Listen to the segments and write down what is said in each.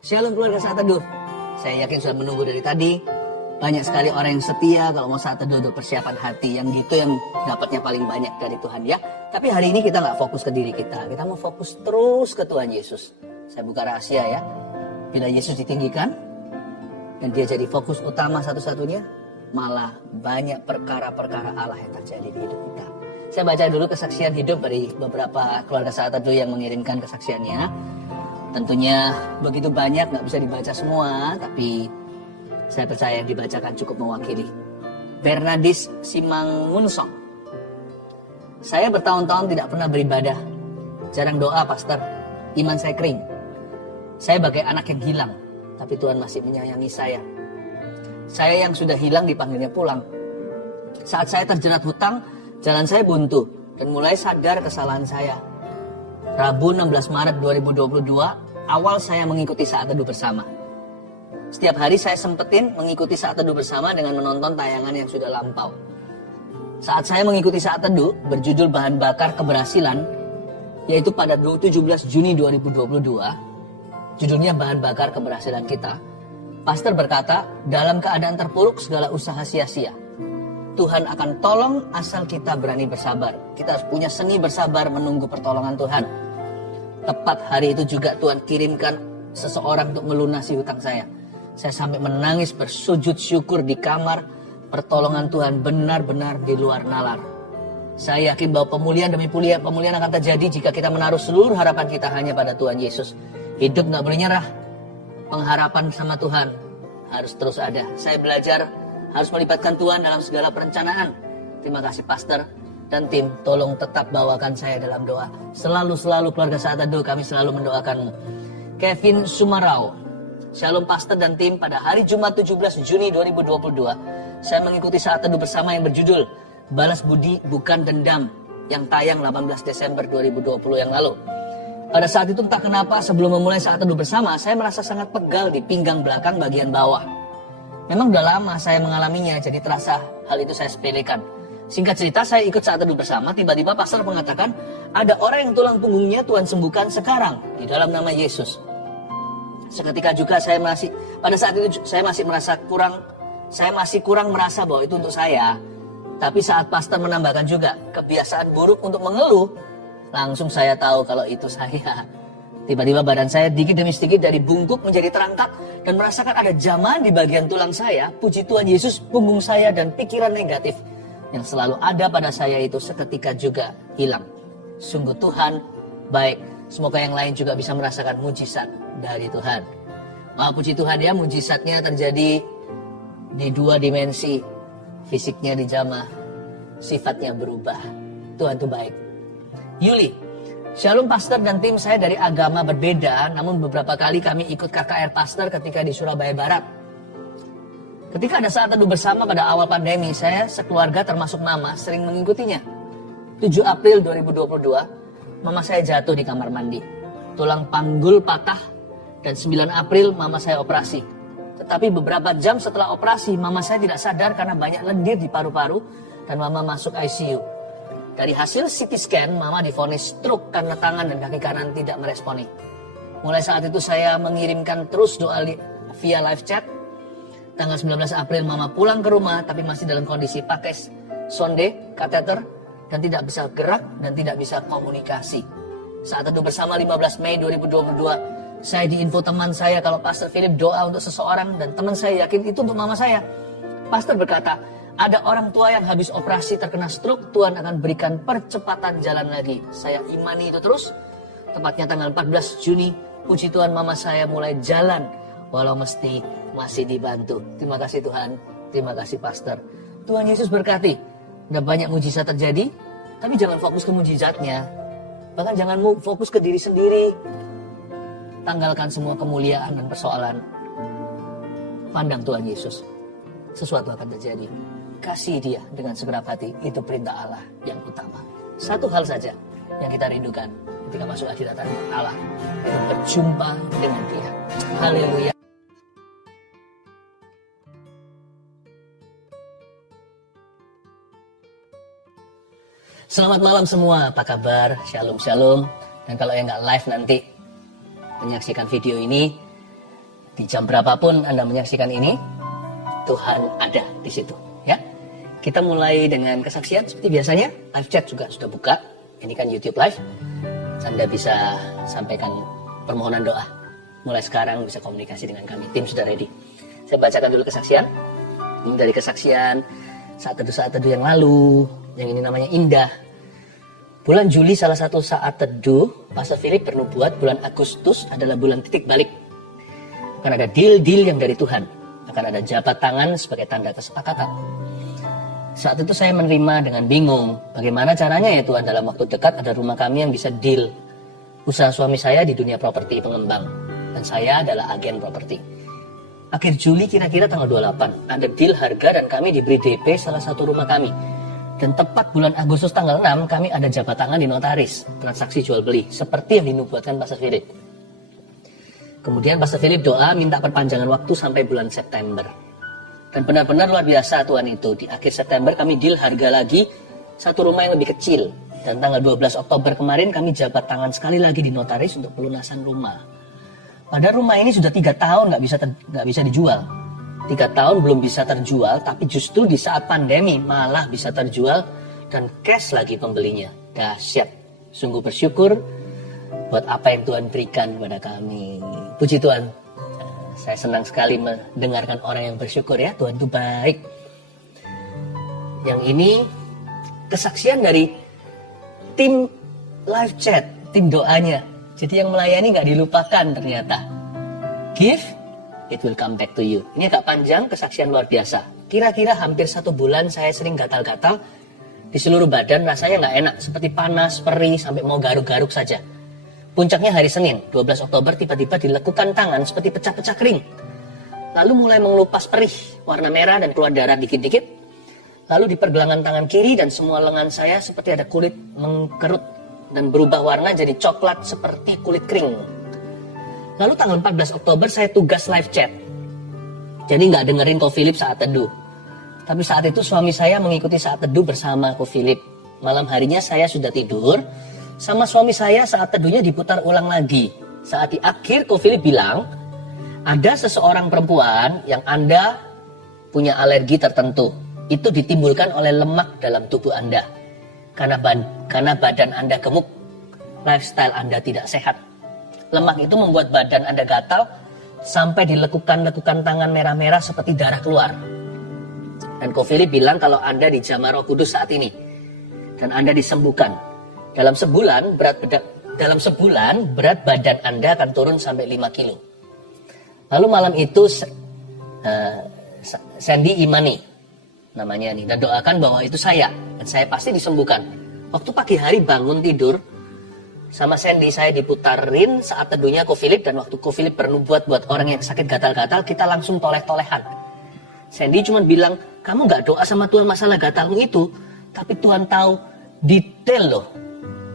Shalom keluarga Saat Teduh. Saya yakin sudah menunggu dari tadi. Banyak sekali orang yang setia kalau mau Saat Teduh untuk persiapan hati. Yang gitu yang dapatnya paling banyak dari Tuhan ya. Tapi hari ini kita nggak fokus ke diri kita. Kita mau fokus terus ke Tuhan Yesus. Saya buka rahasia ya. Bila Yesus ditinggikan dan dia jadi fokus utama satu-satunya, malah banyak perkara-perkara Allah yang terjadi di hidup kita. Saya baca dulu kesaksian hidup dari beberapa keluarga Saat Teduh yang mengirimkan kesaksiannya. Tentunya begitu banyak, nggak bisa dibaca semua, tapi saya percaya yang dibacakan cukup mewakili. Bernadis Simangunsong. Saya bertahun-tahun tidak pernah beribadah. Jarang doa, pastor. Iman saya kering. Saya bagai anak yang hilang, tapi Tuhan masih menyayangi saya. Saya yang sudah hilang dipanggilnya pulang. Saat saya terjerat hutang, jalan saya buntu dan mulai sadar kesalahan saya. Rabu 16 Maret 2022, awal saya mengikuti Saat Teduh bersama. Setiap hari saya sempetin mengikuti Saat Teduh bersama dengan menonton tayangan yang sudah lampau. Saat saya mengikuti Saat Teduh berjudul Bahan Bakar Keberhasilan, yaitu pada 17 Juni 2022, judulnya Bahan Bakar Keberhasilan Kita, pastor berkata, dalam keadaan terpuruk segala usaha sia-sia. Tuhan akan tolong asal kita berani bersabar. Kita harus punya seni bersabar menunggu pertolongan Tuhan. Tepat hari itu juga Tuhan kirimkan seseorang untuk melunasi hutang saya. Saya sampai menangis bersujud syukur di kamar. Pertolongan Tuhan benar-benar di luar nalar. Saya yakin bahwa pemulihan demi pemulihan akan terjadi jika kita menaruh seluruh harapan kita hanya pada Tuhan Yesus. Hidup gak boleh nyerah. Pengharapan sama Tuhan harus terus ada. Saya belajar harus melibatkan Tuhan dalam segala perencanaan. Terima kasih pastor dan tim, tolong tetap bawakan saya dalam doa. Selalu keluarga Saat Teduh, kami selalu mendoakanmu. Kevin Sumarau. Shalom pastor dan tim, pada hari Jumat 17 Juni 2022, saya mengikuti Saat Teduh bersama yang berjudul Balas Budi Bukan Dendam yang tayang 18 Desember 2020 yang lalu. Pada saat itu entah kenapa sebelum memulai Saat Teduh bersama, saya merasa sangat pegal di pinggang belakang bagian bawah. Memang udah lama saya mengalaminya, jadi terasa hal itu saya sepelekan. Singkat cerita, saya ikut Saat Teduh bersama, tiba-tiba pastor mengatakan, ada orang yang tulang punggungnya Tuhan sembuhkan sekarang, di dalam nama Yesus. Seketika juga pada saat itu saya masih kurang merasa bahwa itu untuk saya. Tapi saat pastor menambahkan juga, kebiasaan buruk untuk mengeluh, langsung saya tahu kalau itu saya. Tiba-tiba badan saya dikit demi sedikit dari bungkuk menjadi terangkat dan merasakan ada jamahan di bagian tulang saya. Puji Tuhan Yesus, punggung saya dan pikiran negatif yang selalu ada pada saya itu seketika juga hilang. Sungguh Tuhan baik. Semoga yang lain juga bisa merasakan mujizat dari Tuhan. Wah, puji Tuhan ya, mujizatnya terjadi di dua dimensi. Fisiknya dijamah, sifatnya berubah. Tuhan itu baik. Yuli. Shalom pastor dan tim, saya dari agama berbeda, namun beberapa kali kami ikut KKR pastor ketika di Surabaya Barat. Ketika ada Saat Teduh bersama pada awal pandemi, saya sekeluarga termasuk mama sering mengikutinya. 7 April 2022, mama saya jatuh di kamar mandi. Tulang panggul patah dan 9 April mama saya operasi. Tetapi beberapa jam setelah operasi, mama saya tidak sadar karena banyak lendir di paru-paru dan mama masuk ICU. Dari hasil CT scan, mama divonis stroke karena tangan dan kaki kanan tidak meresponi. Mulai saat itu saya mengirimkan terus doa via live chat. Tanggal 19 April mama pulang ke rumah tapi masih dalam kondisi pakai sonde, kateter, dan tidak bisa gerak dan tidak bisa komunikasi. Saat Teduh bersama 15 Mei 2022, saya diinfo teman saya kalau Pastor Philip doa untuk seseorang dan teman saya yakin itu untuk mama saya. Pastor berkata, ada orang tua yang habis operasi terkena stroke, Tuhan akan berikan percepatan jalan lagi. Saya imani itu terus. Tepatnya tanggal 14 Juni, puji Tuhan mama saya mulai jalan. Walau mesti masih dibantu. Terima kasih Tuhan, terima kasih pastor. Tuhan Yesus berkati. Ada banyak mujizat terjadi, tapi jangan fokus ke mujizatnya. Bahkan jangan fokus ke diri sendiri. Tanggalkan semua kemuliaan dan persoalan. Pandang Tuhan Yesus. Sesuatu akan terjadi. Kasih dia dengan segenap hati. Itu perintah Allah yang utama. Satu hal saja yang kita rindukan ketika masuk hadirat Allah. Berjumpa dengan dia. Haleluya. Selamat malam semua. Apa kabar? Shalom, shalom. Dan kalau yang nggak live nanti menyaksikan video ini, Di jam berapapun Anda menyaksikan ini, Tuhan ada di situ. Ya, kita mulai dengan kesaksian seperti biasanya. Live chat juga sudah buka. Ini kan YouTube Live. Anda bisa sampaikan permohonan doa. Mulai sekarang bisa komunikasi dengan kami. Tim sudah ready. Saya bacakan dulu kesaksian. Ini dari kesaksian saat teduh yang lalu. Yang ini namanya Indah. Bulan Juli salah satu saat teduh, Pastor Philip bernubuat bulan Agustus adalah bulan titik balik. Akan ada deal-deal yang dari Tuhan. Akan ada jabat tangan sebagai tanda kesepakatan. Saat itu saya menerima dengan bingung. Bagaimana caranya ya Tuhan, dalam waktu dekat ada rumah kami yang bisa deal. Usaha suami saya di dunia properti pengembang. Dan saya adalah agen properti. Akhir Juli kira-kira tanggal 28. Ada deal harga dan kami diberi DP salah satu rumah kami. Dan tepat bulan Agustus tanggal 6 kami ada jabat tangan di notaris. Transaksi jual beli. Seperti yang dinubuatkan Pastor Philip. Kemudian Pastor Philip doa minta perpanjangan waktu sampai bulan September. Dan benar-benar luar biasa Tuhan itu. Di akhir September kami deal harga lagi satu rumah yang lebih kecil. Dan tanggal 12 Oktober kemarin kami jabat tangan sekali lagi di notaris untuk pelunasan rumah. Padahal rumah ini sudah 3 tahun nggak bisa dijual. 3 tahun belum bisa terjual, tapi justru di saat pandemi malah bisa terjual dan cash lagi pembelinya. Dahsyat. Sungguh bersyukur buat apa yang Tuhan berikan kepada kami. Puji Tuhan. Saya senang sekali mendengarkan orang yang bersyukur ya. Tuhan itu baik. Yang ini kesaksian dari tim live chat, tim doanya. Jadi yang melayani nggak dilupakan ternyata. Give, it will come back to you. Ini agak panjang, kesaksian luar biasa. Kira-kira hampir 1 bulan saya sering gatal-gatal di seluruh badan, rasanya nggak enak. Seperti panas, perih, sampai mau garuk-garuk saja. Puncaknya hari Senin, 12 Oktober tiba-tiba dilekukan tangan seperti pecah-pecah kering. Lalu mulai mengelupas perih, warna merah dan keluar darah dikit-dikit. Lalu di pergelangan tangan kiri dan semua lengan saya seperti ada kulit mengkerut dan berubah warna jadi coklat seperti kulit kering. Lalu tanggal 14 Oktober saya tugas live chat. Jadi nggak dengerin Ko Philip saat teduh. Tapi saat itu suami saya mengikuti saat teduh bersama Ko Philip. Malam harinya saya sudah tidur. Sama suami saya saat teduhnya diputar ulang lagi. Saat di akhir Ko Philip bilang, ada seseorang perempuan yang Anda punya alergi tertentu. Itu ditimbulkan oleh lemak dalam tubuh Anda. Karena badan Anda gemuk, lifestyle Anda tidak sehat. Lemak itu membuat badan Anda gatal sampai dilekukan-lekukan tangan merah-merah seperti darah keluar. Dan Ko Philip bilang kalau Anda dijamah Roh Kudus saat ini dan Anda disembuhkan, dalam sebulan berat badan Anda akan turun sampai 5 kilo. Lalu malam itu Sandy Imani namanya nih, dan doakan bahwa itu saya dan saya pasti disembuhkan. Waktu pagi hari bangun tidur sama Sandy, saya diputarin saat teduhnya Ko Philip, dan waktu Ko Philip bernubuat buat orang yang sakit gatal-gatal, kita langsung toleh-tolehan. Sandy cuma bilang, kamu gak doa sama Tuhan masalah gatalmu itu, tapi Tuhan tahu detail loh,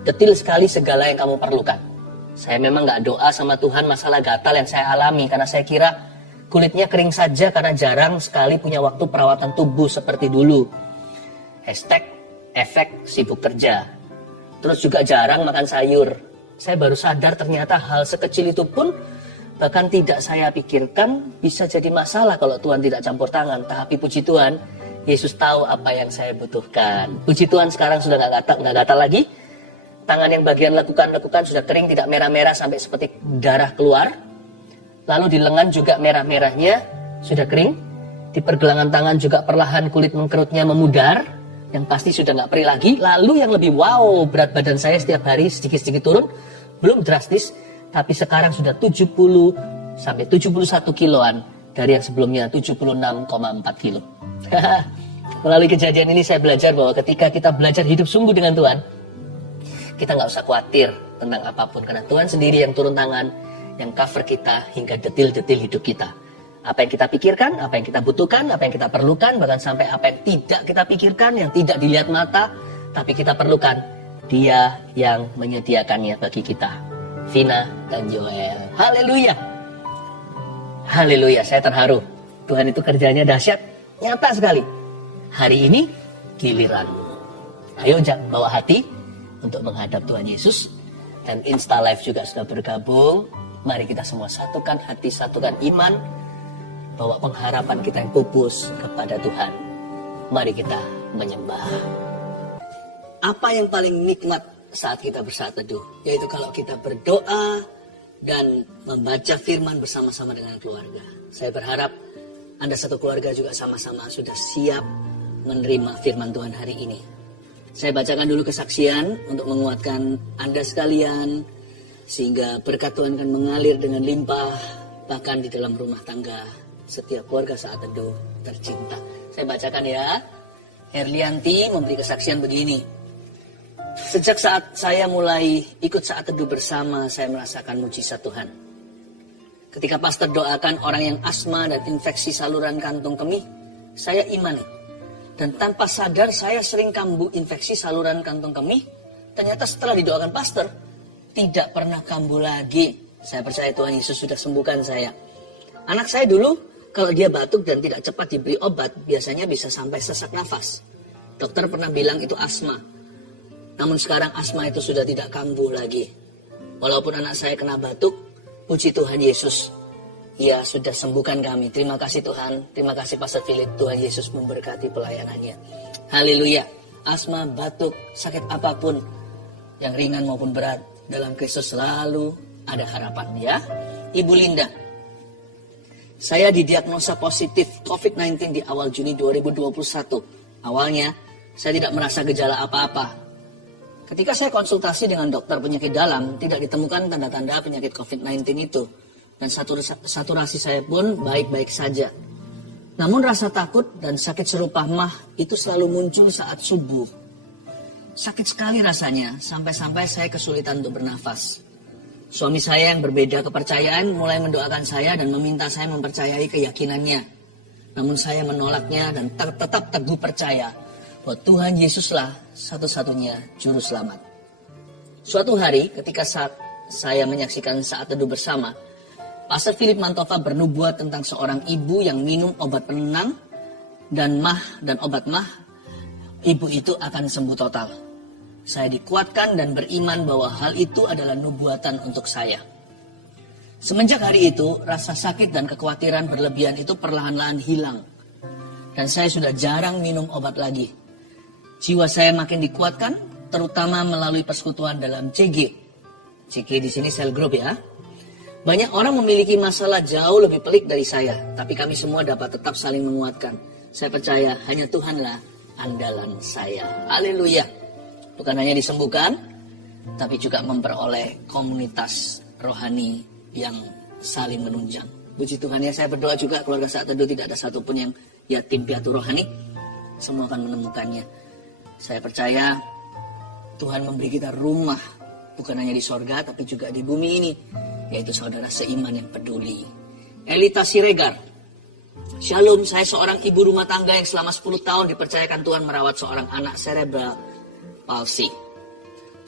detil sekali segala yang kamu perlukan. Saya memang gak doa sama Tuhan masalah gatal yang saya alami, karena saya kira kulitnya kering saja karena jarang sekali punya waktu perawatan tubuh seperti dulu. #efek sibuk kerja. Terus juga jarang makan sayur. Saya baru sadar ternyata hal sekecil itu pun bahkan tidak saya pikirkan bisa jadi masalah kalau Tuhan tidak campur tangan. Tapi puji Tuhan, Yesus tahu apa yang saya butuhkan. Puji Tuhan sekarang sudah nggak gatal lagi. Tangan yang bagian lekukan sudah kering, tidak merah-merah sampai seperti darah keluar. Lalu di lengan juga merah-merahnya sudah kering. Di pergelangan tangan juga perlahan kulit mengkerutnya memudar. Yang pasti sudah nggak perih lagi. Lalu yang lebih wow, berat badan saya setiap hari sedikit-sedikit turun. Belum drastis, tapi sekarang sudah 70 sampai 71 kiloan dari yang sebelumnya 76,4 kilo. Melalui kejadian ini saya belajar bahwa ketika kita belajar hidup sungguh dengan Tuhan, kita nggak usah khawatir tentang apapun, karena Tuhan sendiri yang turun tangan, yang cover kita hingga detil-detil hidup kita. Apa yang kita pikirkan, apa yang kita butuhkan, apa yang kita perlukan, bahkan sampai apa yang tidak kita pikirkan, yang tidak dilihat mata, tapi kita perlukan, Dia yang menyediakannya bagi kita. Vina dan Joel. Haleluya. Haleluya, saya terharu. Tuhan itu kerjanya dahsyat, nyata sekali. Hari ini giliranmu. Ayo bawa hati untuk menghadap Tuhan Yesus. Dan Insta Live juga sudah bergabung. Mari kita semua satukan hati, satukan iman, bahwa pengharapan kita yang pupus kepada Tuhan. Mari kita menyembah. Apa yang paling nikmat saat kita bersaat teduh? Yaitu kalau kita berdoa dan membaca firman bersama-sama dengan keluarga. Saya berharap Anda satu keluarga juga sama-sama sudah siap menerima firman Tuhan hari ini. Saya bacakan dulu kesaksian untuk menguatkan Anda sekalian, sehingga berkat Tuhan akan mengalir dengan limpah, bahkan di dalam rumah tangga setiap keluarga saat teduh tercinta. Saya bacakan ya. Herlianti memberi kesaksian begini. Sejak saat saya mulai ikut saat teduh bersama, saya merasakan mujizat Tuhan. Ketika pastor doakan orang yang asma dan infeksi saluran kantong kemih, saya imani. Dan tanpa sadar saya sering kambuh infeksi saluran kantong kemih. Ternyata setelah didoakan pastor, tidak pernah kambuh lagi. Saya percaya Tuhan Yesus sudah sembuhkan saya. Anak saya dulu, kalau dia batuk dan tidak cepat diberi obat, biasanya bisa sampai sesak nafas. Dokter pernah bilang itu asma. Namun sekarang asma itu sudah tidak kambuh lagi. Walaupun anak saya kena batuk, puji Tuhan Yesus, Ia sudah sembuhkan kami. Terima kasih Tuhan. Terima kasih Pastor Philip. Tuhan Yesus memberkati pelayanannya. Haleluya. Asma, batuk, sakit apapun, yang ringan maupun berat, dalam Kristus selalu ada harapan ya. Ibu Linda, saya didiagnosa positif COVID-19 di awal Juni 2021. Awalnya, saya tidak merasa gejala apa-apa. Ketika saya konsultasi dengan dokter penyakit dalam, tidak ditemukan tanda-tanda penyakit COVID-19 itu. Dan saturasi saya pun baik-baik saja. Namun rasa takut dan sakit serupa mah itu selalu muncul saat subuh. Sakit sekali rasanya, sampai-sampai saya kesulitan untuk bernafas. Suami saya yang berbeda kepercayaan mulai mendoakan saya dan meminta saya mempercayai keyakinannya. Namun saya menolaknya dan tetap teguh percaya bahwa Tuhan Yesuslah satu-satunya juru selamat. Suatu hari ketika saat saya menyaksikan saat teduh bersama, Pastor Philip Mantova bernubuat tentang seorang ibu yang minum obat penenang dan obat mah, ibu itu akan sembuh total. Saya dikuatkan dan beriman bahwa hal itu adalah nubuatan untuk saya. Semenjak hari itu, rasa sakit dan kekhawatiran berlebihan itu perlahan-lahan hilang. Dan saya sudah jarang minum obat lagi. Jiwa saya makin dikuatkan, terutama melalui persekutuan dalam CG. CG di sini cell group ya. Banyak orang memiliki masalah jauh lebih pelik dari saya, tapi kami semua dapat tetap saling menguatkan. Saya percaya hanya Tuhanlah andalan saya. Haleluya. Bukan hanya disembuhkan, tapi juga memperoleh komunitas rohani yang saling menunjang. Puji Tuhan ya, saya berdoa juga keluarga saat teduh tidak ada satupun yang yatim piatu rohani. Semua akan menemukannya. Saya percaya Tuhan memberi kita rumah, bukan hanya di sorga, tapi juga di bumi ini. Yaitu saudara seiman yang peduli. Elita Siregar. Shalom, saya seorang ibu rumah tangga yang selama 10 tahun dipercayakan Tuhan merawat seorang anak cerebral palsy.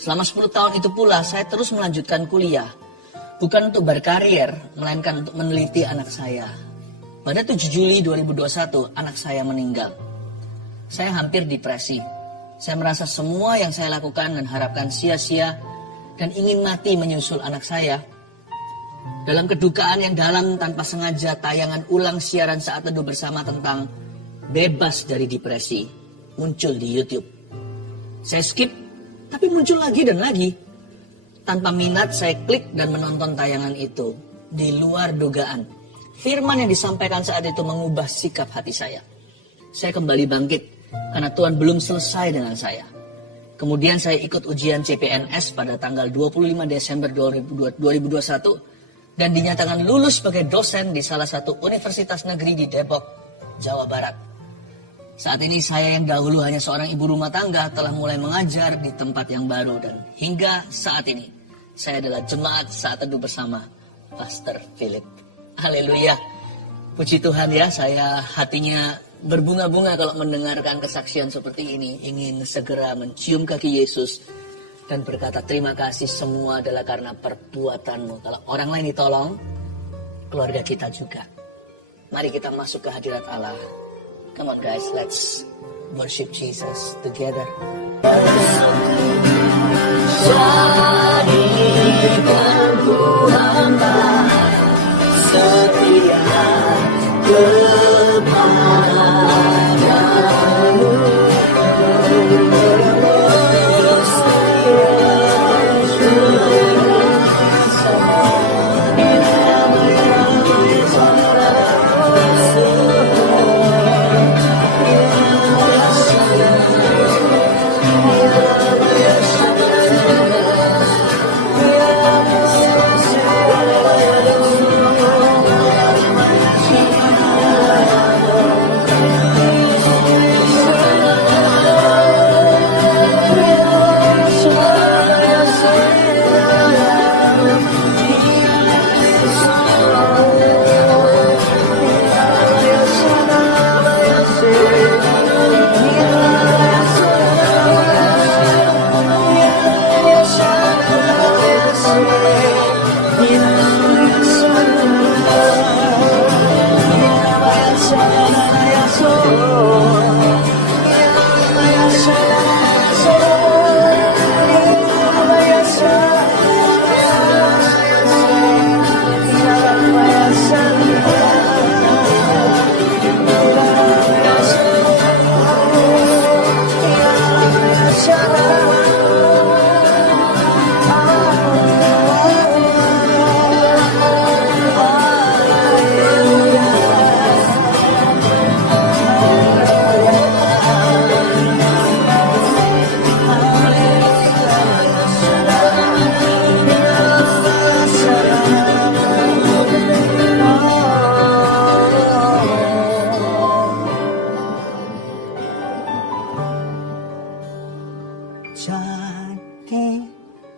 Selama 10 tahun itu pula saya terus melanjutkan kuliah. Bukan untuk berkarier, melainkan untuk meneliti anak saya. Pada 7 Juli 2021, anak saya meninggal. Saya hampir depresi. Saya merasa semua yang saya lakukan dan harapkan sia-sia dan ingin mati menyusul anak saya. Dalam kedukaan yang dalam tanpa sengaja tayangan ulang siaran saat teduh bersama tentang bebas dari depresi muncul di YouTube. Saya skip, tapi muncul lagi dan lagi. Tanpa minat saya klik dan menonton tayangan itu. Di luar dugaan, firman yang disampaikan saat itu mengubah sikap hati saya. Saya kembali bangkit karena Tuhan belum selesai dengan saya. Kemudian saya ikut ujian CPNS pada tanggal 25 Desember 2021 dan dinyatakan lulus sebagai dosen di salah satu universitas negeri di Depok, Jawa Barat. Saat ini saya yang dahulu hanya seorang ibu rumah tangga telah mulai mengajar di tempat yang baru dan hingga saat ini saya adalah jemaat saat teduh bersama Pastor Philip. Haleluya. Puji Tuhan ya, saya hatinya berbunga-bunga kalau mendengarkan kesaksian seperti ini. Ingin segera mencium kaki Yesus dan berkata terima kasih, semua adalah karena perbuatanmu. Kalau orang lain ditolong, keluarga kita juga. Mari kita masuk ke hadirat Allah. Come on guys, let's worship Jesus together. Jadikan ku hamba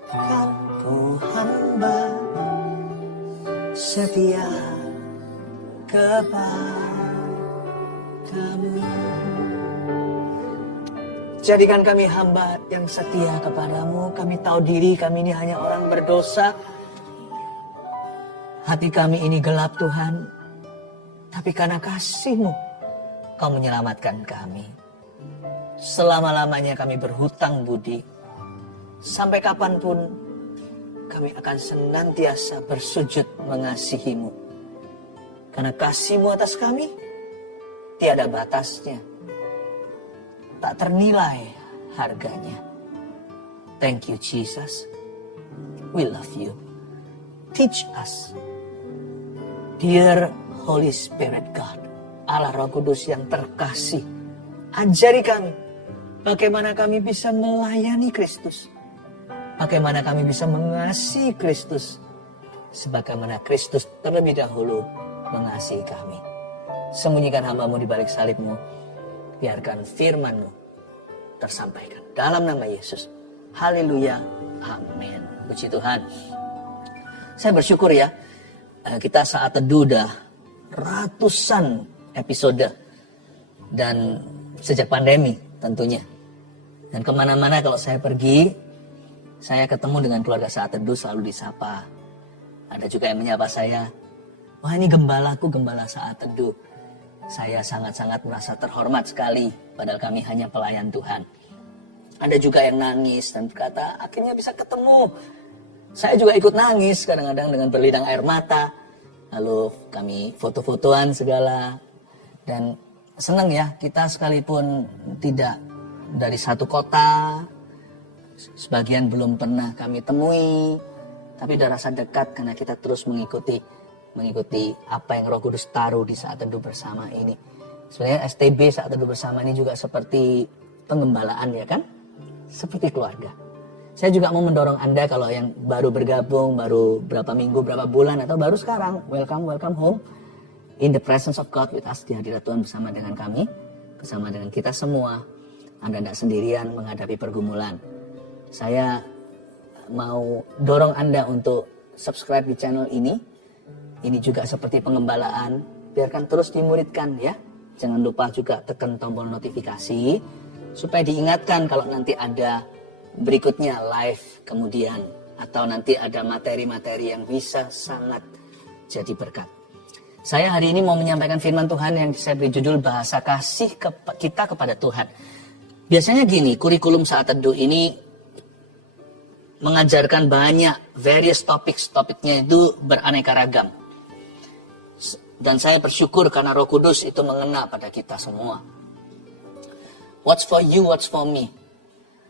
Jadikan ku hamba setia kepadamu. Jadikan kami hamba yang setia kepadamu. Kami tahu diri kami ini hanya orang berdosa. Hati kami ini gelap Tuhan. Tapi karena kasih-Mu, Kau menyelamatkan kami. Selama-lamanya kami berhutang budi. Sampai kapanpun kami akan senantiasa bersujud mengasihi-Mu. Karena kasih-Mu atas kami tiada batasnya. Tak ternilai harganya. Thank you Jesus. We love you. Teach us. Dear Holy Spirit God, Allah Roh Kudus yang terkasih, ajari kami bagaimana kami bisa melayani Kristus. Bagaimana kami bisa mengasihi Kristus. Sebagaimana Kristus terlebih dahulu mengasihi kami. Sembunyikan hamba-Mu di balik salib-Mu. Biarkan firman-Mu tersampaikan. Dalam nama Yesus. Haleluya. Amin. Puji Tuhan. Saya bersyukur ya. Kita saat teduh udah ratusan episode. Dan sejak pandemi tentunya. Dan kemana-mana kalau saya pergi, saya ketemu dengan keluarga saat teduh selalu disapa. Ada juga yang menyapa saya, wah ini gembalaku, gembala saat teduh. Saya sangat-sangat merasa terhormat sekali, padahal kami hanya pelayan Tuhan. Ada juga yang nangis dan berkata, akhirnya bisa ketemu. Saya juga ikut nangis kadang-kadang dengan berlinang air mata. Lalu kami foto-fotoan segala. Dan senang ya, kita sekalipun tidak dari satu kota, sebagian belum pernah kami temui, tapi udah rasa dekat karena kita terus mengikuti apa yang Roh Kudus taruh di saat teduh bersama ini. Sebenarnya STB saat teduh bersama ini juga seperti pengembalaan ya kan? Seperti keluarga. Saya juga mau mendorong Anda kalau yang baru bergabung, baru berapa minggu, berapa bulan, atau baru sekarang, welcome home. In the presence of God with us, di hadirat Tuhan bersama dengan kami, bersama dengan kita semua. Anda tidak sendirian menghadapi pergumulan. Saya mau dorong Anda untuk subscribe di channel ini. Ini juga seperti pengembalaan. Biarkan terus dimuridkan ya. Jangan lupa juga tekan tombol notifikasi. Supaya diingatkan kalau nanti ada berikutnya live kemudian. Atau nanti ada materi-materi yang bisa sangat jadi berkat. Saya hari ini mau menyampaikan firman Tuhan yang saya beri judul bahasa kasih kita kepada Tuhan. Biasanya gini, kurikulum saat teduh ini mengajarkan banyak various topiknya itu beraneka ragam. Dan saya bersyukur karena Roh Kudus itu mengena pada kita semua. What's for you, what's for me.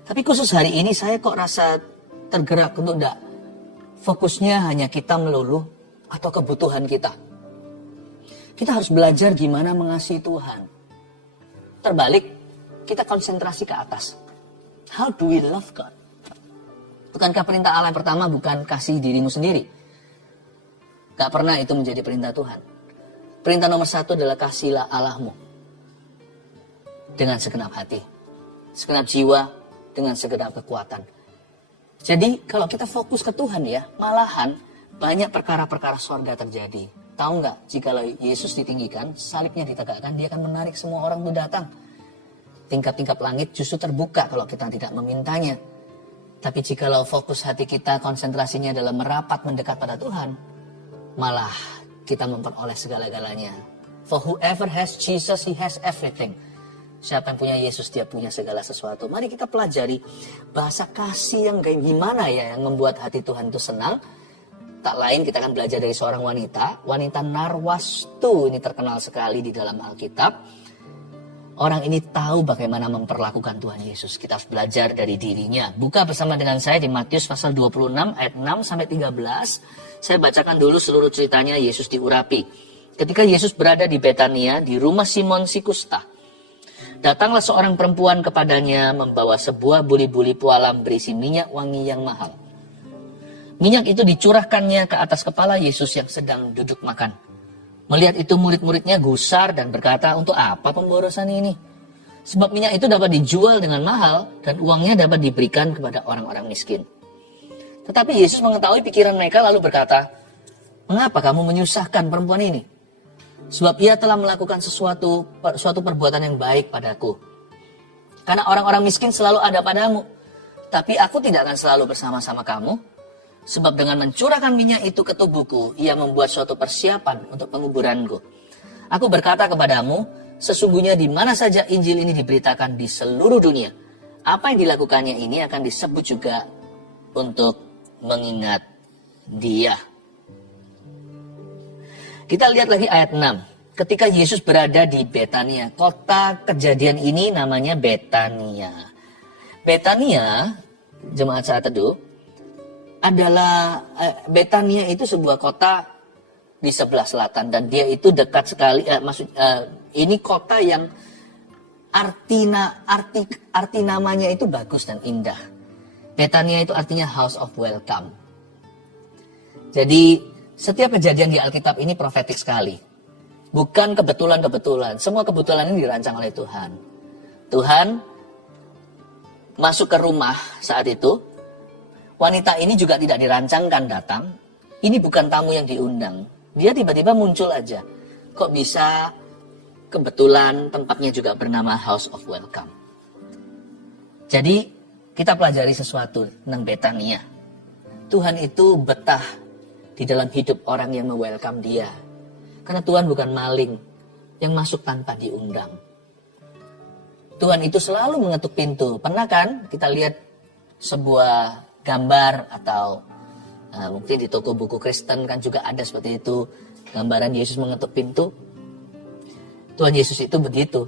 Tapi khusus hari ini saya kok rasa tergerak untuk enggak fokusnya hanya kita melulu atau kebutuhan kita. Kita harus belajar gimana mengasihi Tuhan. Terbalik, kita konsentrasi ke atas. How do we love God? Bukankah perintah Allah yang pertama bukan kasih dirimu sendiri? Gak pernah itu menjadi perintah Tuhan. Perintah nomor 1 adalah kasihlah Allahmu. Dengan segenap hati. Segenap jiwa. Dengan segenap kekuatan. Jadi kalau kita fokus ke Tuhan ya. Malahan banyak perkara-perkara surga terjadi. Tahu nggak? Jika Yesus ditinggikan, salibnya ditegakkan, dia akan menarik semua orang untuk datang. Tingkap-tingkap langit justru terbuka kalau kita tidak memintanya. Tapi jikalau fokus hati kita, konsentrasinya adalah merapat mendekat pada Tuhan, malah kita memperoleh segala-galanya. For whoever has Jesus, he has everything. Siapa yang punya Yesus, dia punya segala sesuatu. Mari kita pelajari bahasa kasih yang kayak gimana ya, yang membuat hati Tuhan itu senang. Tak lain kita akan belajar dari seorang wanita Narwastu. Ini terkenal sekali di dalam Alkitab. Orang ini tahu bagaimana memperlakukan Tuhan Yesus. Kita harus belajar dari dirinya. Buka bersama dengan saya di Matius pasal 26 ayat 6 sampai 13. Saya bacakan dulu seluruh ceritanya Yesus diurapi. Ketika Yesus berada di Betania, di rumah Simon si kusta, datanglah seorang perempuan kepadanya membawa sebuah buli-buli pualam berisi minyak wangi yang mahal. Minyak itu dicurahkannya ke atas kepala Yesus yang sedang duduk makan. Melihat itu murid-muridnya gusar dan berkata, untuk apa pemborosan ini? Sebab minyak itu dapat dijual dengan mahal dan uangnya dapat diberikan kepada orang-orang miskin. Tetapi Yesus mengetahui pikiran mereka lalu berkata, mengapa kamu menyusahkan perempuan ini? Sebab ia telah melakukan suatu perbuatan yang baik padaku. Karena orang-orang miskin selalu ada padamu, tapi aku tidak akan selalu bersama-sama kamu. Sebab dengan mencurahkan minyak itu ke tubuhku, ia membuat suatu persiapan untuk penguburanku. Aku berkata kepadamu, sesungguhnya di mana saja Injil ini diberitakan di seluruh dunia, apa yang dilakukannya ini akan disebut juga untuk mengingat dia. Kita lihat lagi ayat 6. Ketika Yesus berada di Betania, kota kejadian ini namanya Betania. Betania, jemaat saat teduh, adalah Betania itu sebuah kota di sebelah selatan dan dia itu dekat sekali. Ini kota yang arti namanya itu bagus dan indah. Betania itu artinya house of welcome. Jadi setiap kejadian di Alkitab ini profetik sekali. Bukan kebetulan-kebetulan. Semua kebetulan ini dirancang oleh Tuhan. Tuhan masuk ke rumah saat itu. Wanita ini juga tidak dirancangkan datang. Ini bukan tamu yang diundang. Dia tiba-tiba muncul aja. Kok bisa kebetulan tempatnya juga bernama House of Welcome. Jadi kita pelajari sesuatu tentang Betania. Tuhan itu betah di dalam hidup orang yang me-welcome dia. Karena Tuhan bukan maling yang masuk tanpa diundang. Tuhan itu selalu mengetuk pintu. Pernah kan kita lihat sebuah gambar atau mungkin di toko buku Kristen kan juga ada seperti itu, gambaran Yesus mengetuk pintu. Tuhan Yesus itu begitu.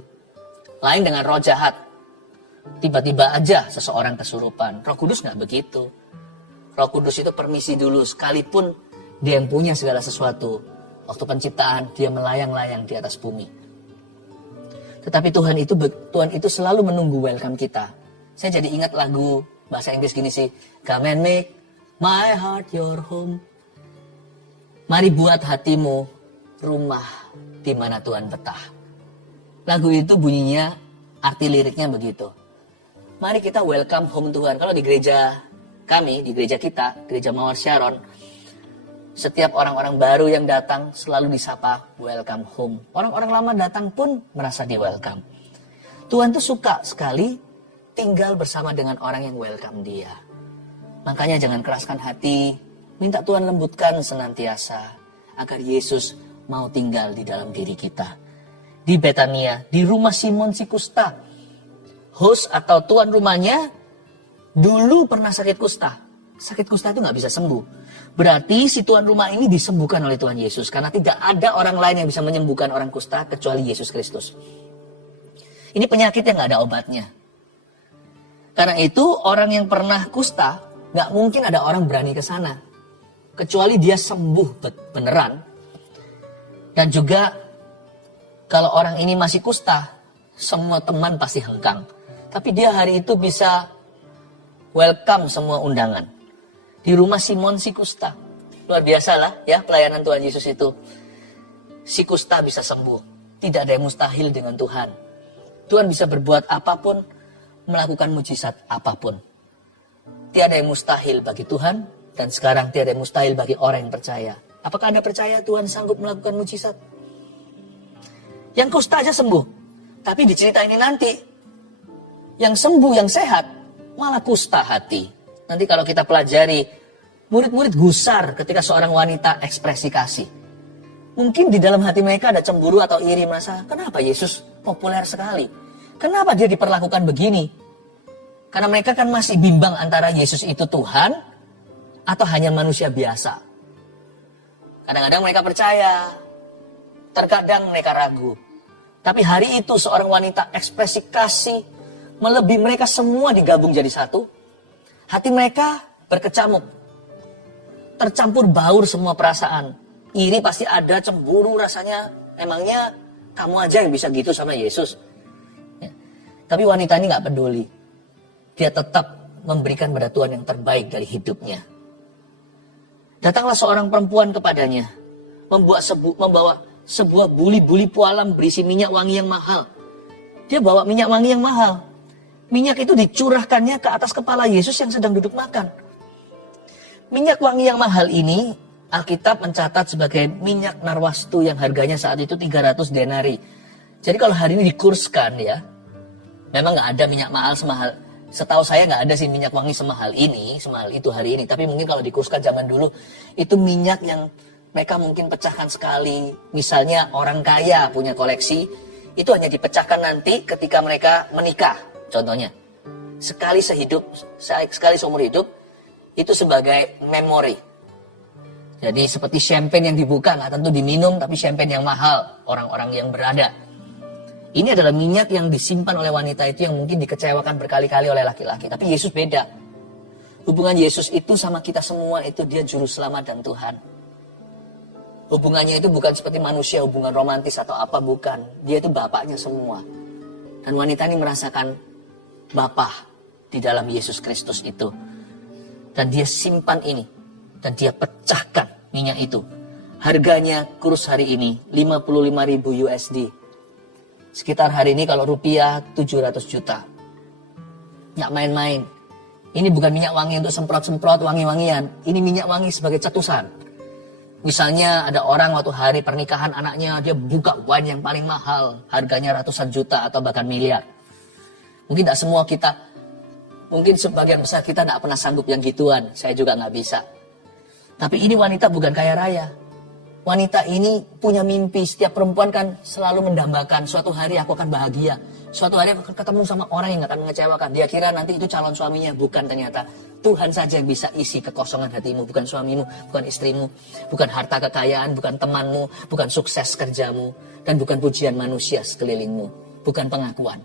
Lain dengan roh jahat. Tiba-tiba aja seseorang kesurupan. Roh Kudus nggak begitu. Roh Kudus itu permisi dulu, sekalipun dia yang punya segala sesuatu. Waktu penciptaan dia melayang-layang di atas bumi. Tetapi Tuhan itu selalu menunggu welcome kita. Saya jadi ingat lagu bahasa Inggris gini sih, come and make my heart your home. Mari buat hatimu rumah di mana Tuhan betah. Lagu itu bunyinya, arti liriknya begitu. Mari kita welcome home Tuhan. Kalau di gereja kami, di gereja kita, gereja Mawar Sharon, setiap orang-orang baru yang datang selalu disapa welcome home. Orang-orang lama datang pun merasa di welcome. Tuhan tuh suka sekali tinggal bersama dengan orang yang welcome dia. Makanya jangan keraskan hati, minta Tuhan lembutkan senantiasa agar Yesus mau tinggal di dalam diri kita. Di Betania, di rumah Simon si kusta, host atau tuan rumahnya dulu pernah sakit kusta. Sakit kusta itu nggak bisa sembuh. Berarti si tuan rumah ini disembuhkan oleh Tuhan Yesus karena tidak ada orang lain yang bisa menyembuhkan orang kusta kecuali Yesus Kristus. Ini penyakit yang nggak ada obatnya. Karena itu orang yang pernah kusta, gak mungkin ada orang berani ke sana. Kecuali dia sembuh beneran. Dan juga kalau orang ini masih kusta, semua teman pasti hengkang. Tapi dia hari itu bisa welcome semua undangan. Di rumah Simon si kusta. Luar biasa lah ya pelayanan Tuhan Yesus itu. Si kusta bisa sembuh. Tidak ada yang mustahil dengan Tuhan. Tuhan bisa berbuat apapun, melakukan mujizat apapun. Tiada yang mustahil bagi Tuhan, dan sekarang tiada yang mustahil bagi orang yang percaya. Apakah Anda percaya Tuhan sanggup melakukan mujizat? Yang kusta aja sembuh. Tapi di cerita ini nanti, yang sembuh, yang sehat, malah kusta hati. Nanti kalau kita pelajari, murid-murid gusar ketika seorang wanita ekspresi kasih. Mungkin di dalam hati mereka ada cemburu atau iri, merasa, kenapa Yesus populer sekali? Kenapa dia diperlakukan begini? Karena mereka kan masih bimbang antara Yesus itu Tuhan atau hanya manusia biasa. Kadang-kadang mereka percaya, terkadang mereka ragu. Tapi hari itu seorang wanita ekspresi kasih melebihi mereka semua digabung jadi satu. Hati mereka berkecamuk. Tercampur baur semua perasaan. Iri pasti ada, cemburu rasanya. Emangnya kamu aja yang bisa gitu sama Yesus. Ya. Tapi wanita ini gak peduli. Dia tetap memberikan pada Tuhan yang terbaik dari hidupnya. Datanglah seorang perempuan kepadanya. Membawa sebuah buli-buli pualam berisi minyak wangi yang mahal. Dia bawa minyak wangi yang mahal. Minyak itu dicurahkannya ke atas kepala Yesus yang sedang duduk makan. Minyak wangi yang mahal ini, Alkitab mencatat sebagai minyak narwastu yang harganya saat itu 300 denari. Jadi kalau hari ini dikurskan ya, memang gak ada minyak mahal semahal. Setahu saya gak ada sih minyak wangi semahal itu hari ini. Tapi mungkin kalau dikurskan zaman dulu, itu minyak yang mereka mungkin pecahkan sekali. Misalnya orang kaya punya koleksi, itu hanya dipecahkan nanti ketika mereka menikah. Contohnya, sekali seumur hidup, itu sebagai memori. Jadi seperti champagne yang dibuka, nggak tentu diminum, tapi champagne yang mahal, orang-orang yang berada. Ini adalah minyak yang disimpan oleh wanita itu yang mungkin dikecewakan berkali-kali oleh laki-laki. Tapi Yesus beda. Hubungan Yesus itu sama kita semua, itu dia juru selamat dan Tuhan. Hubungannya itu bukan seperti manusia, hubungan romantis atau apa, bukan. Dia itu bapaknya semua. Dan wanita ini merasakan Bapa di dalam Yesus Kristus itu. Dan dia simpan ini. Dan dia pecahkan minyak itu. Harganya kurs hari ini 55.000 USD. Sekitar hari ini kalau rupiah 700 juta. Nggak main-main. Ini bukan minyak wangi untuk semprot-semprot wangi-wangian. Ini minyak wangi sebagai cetusan. Misalnya ada orang waktu hari pernikahan anaknya, dia buka wine yang paling mahal. Harganya ratusan juta atau bahkan miliar. Mungkin tidak semua kita, mungkin sebagian besar kita tidak pernah sanggup yang gituan. Saya juga nggak bisa. Tapi ini wanita bukan kaya raya. Wanita ini punya mimpi. Setiap perempuan kan selalu mendambakan, suatu hari aku akan bahagia. Suatu hari aku akan ketemu sama orang yang gak akan mengecewakan. Dia kira nanti itu calon suaminya. Bukan, ternyata Tuhan saja yang bisa isi kekosongan hatimu. Bukan suamimu, bukan istrimu, bukan harta kekayaan, bukan temanmu, bukan sukses kerjamu, dan bukan pujian manusia sekelilingmu. Bukan pengakuan.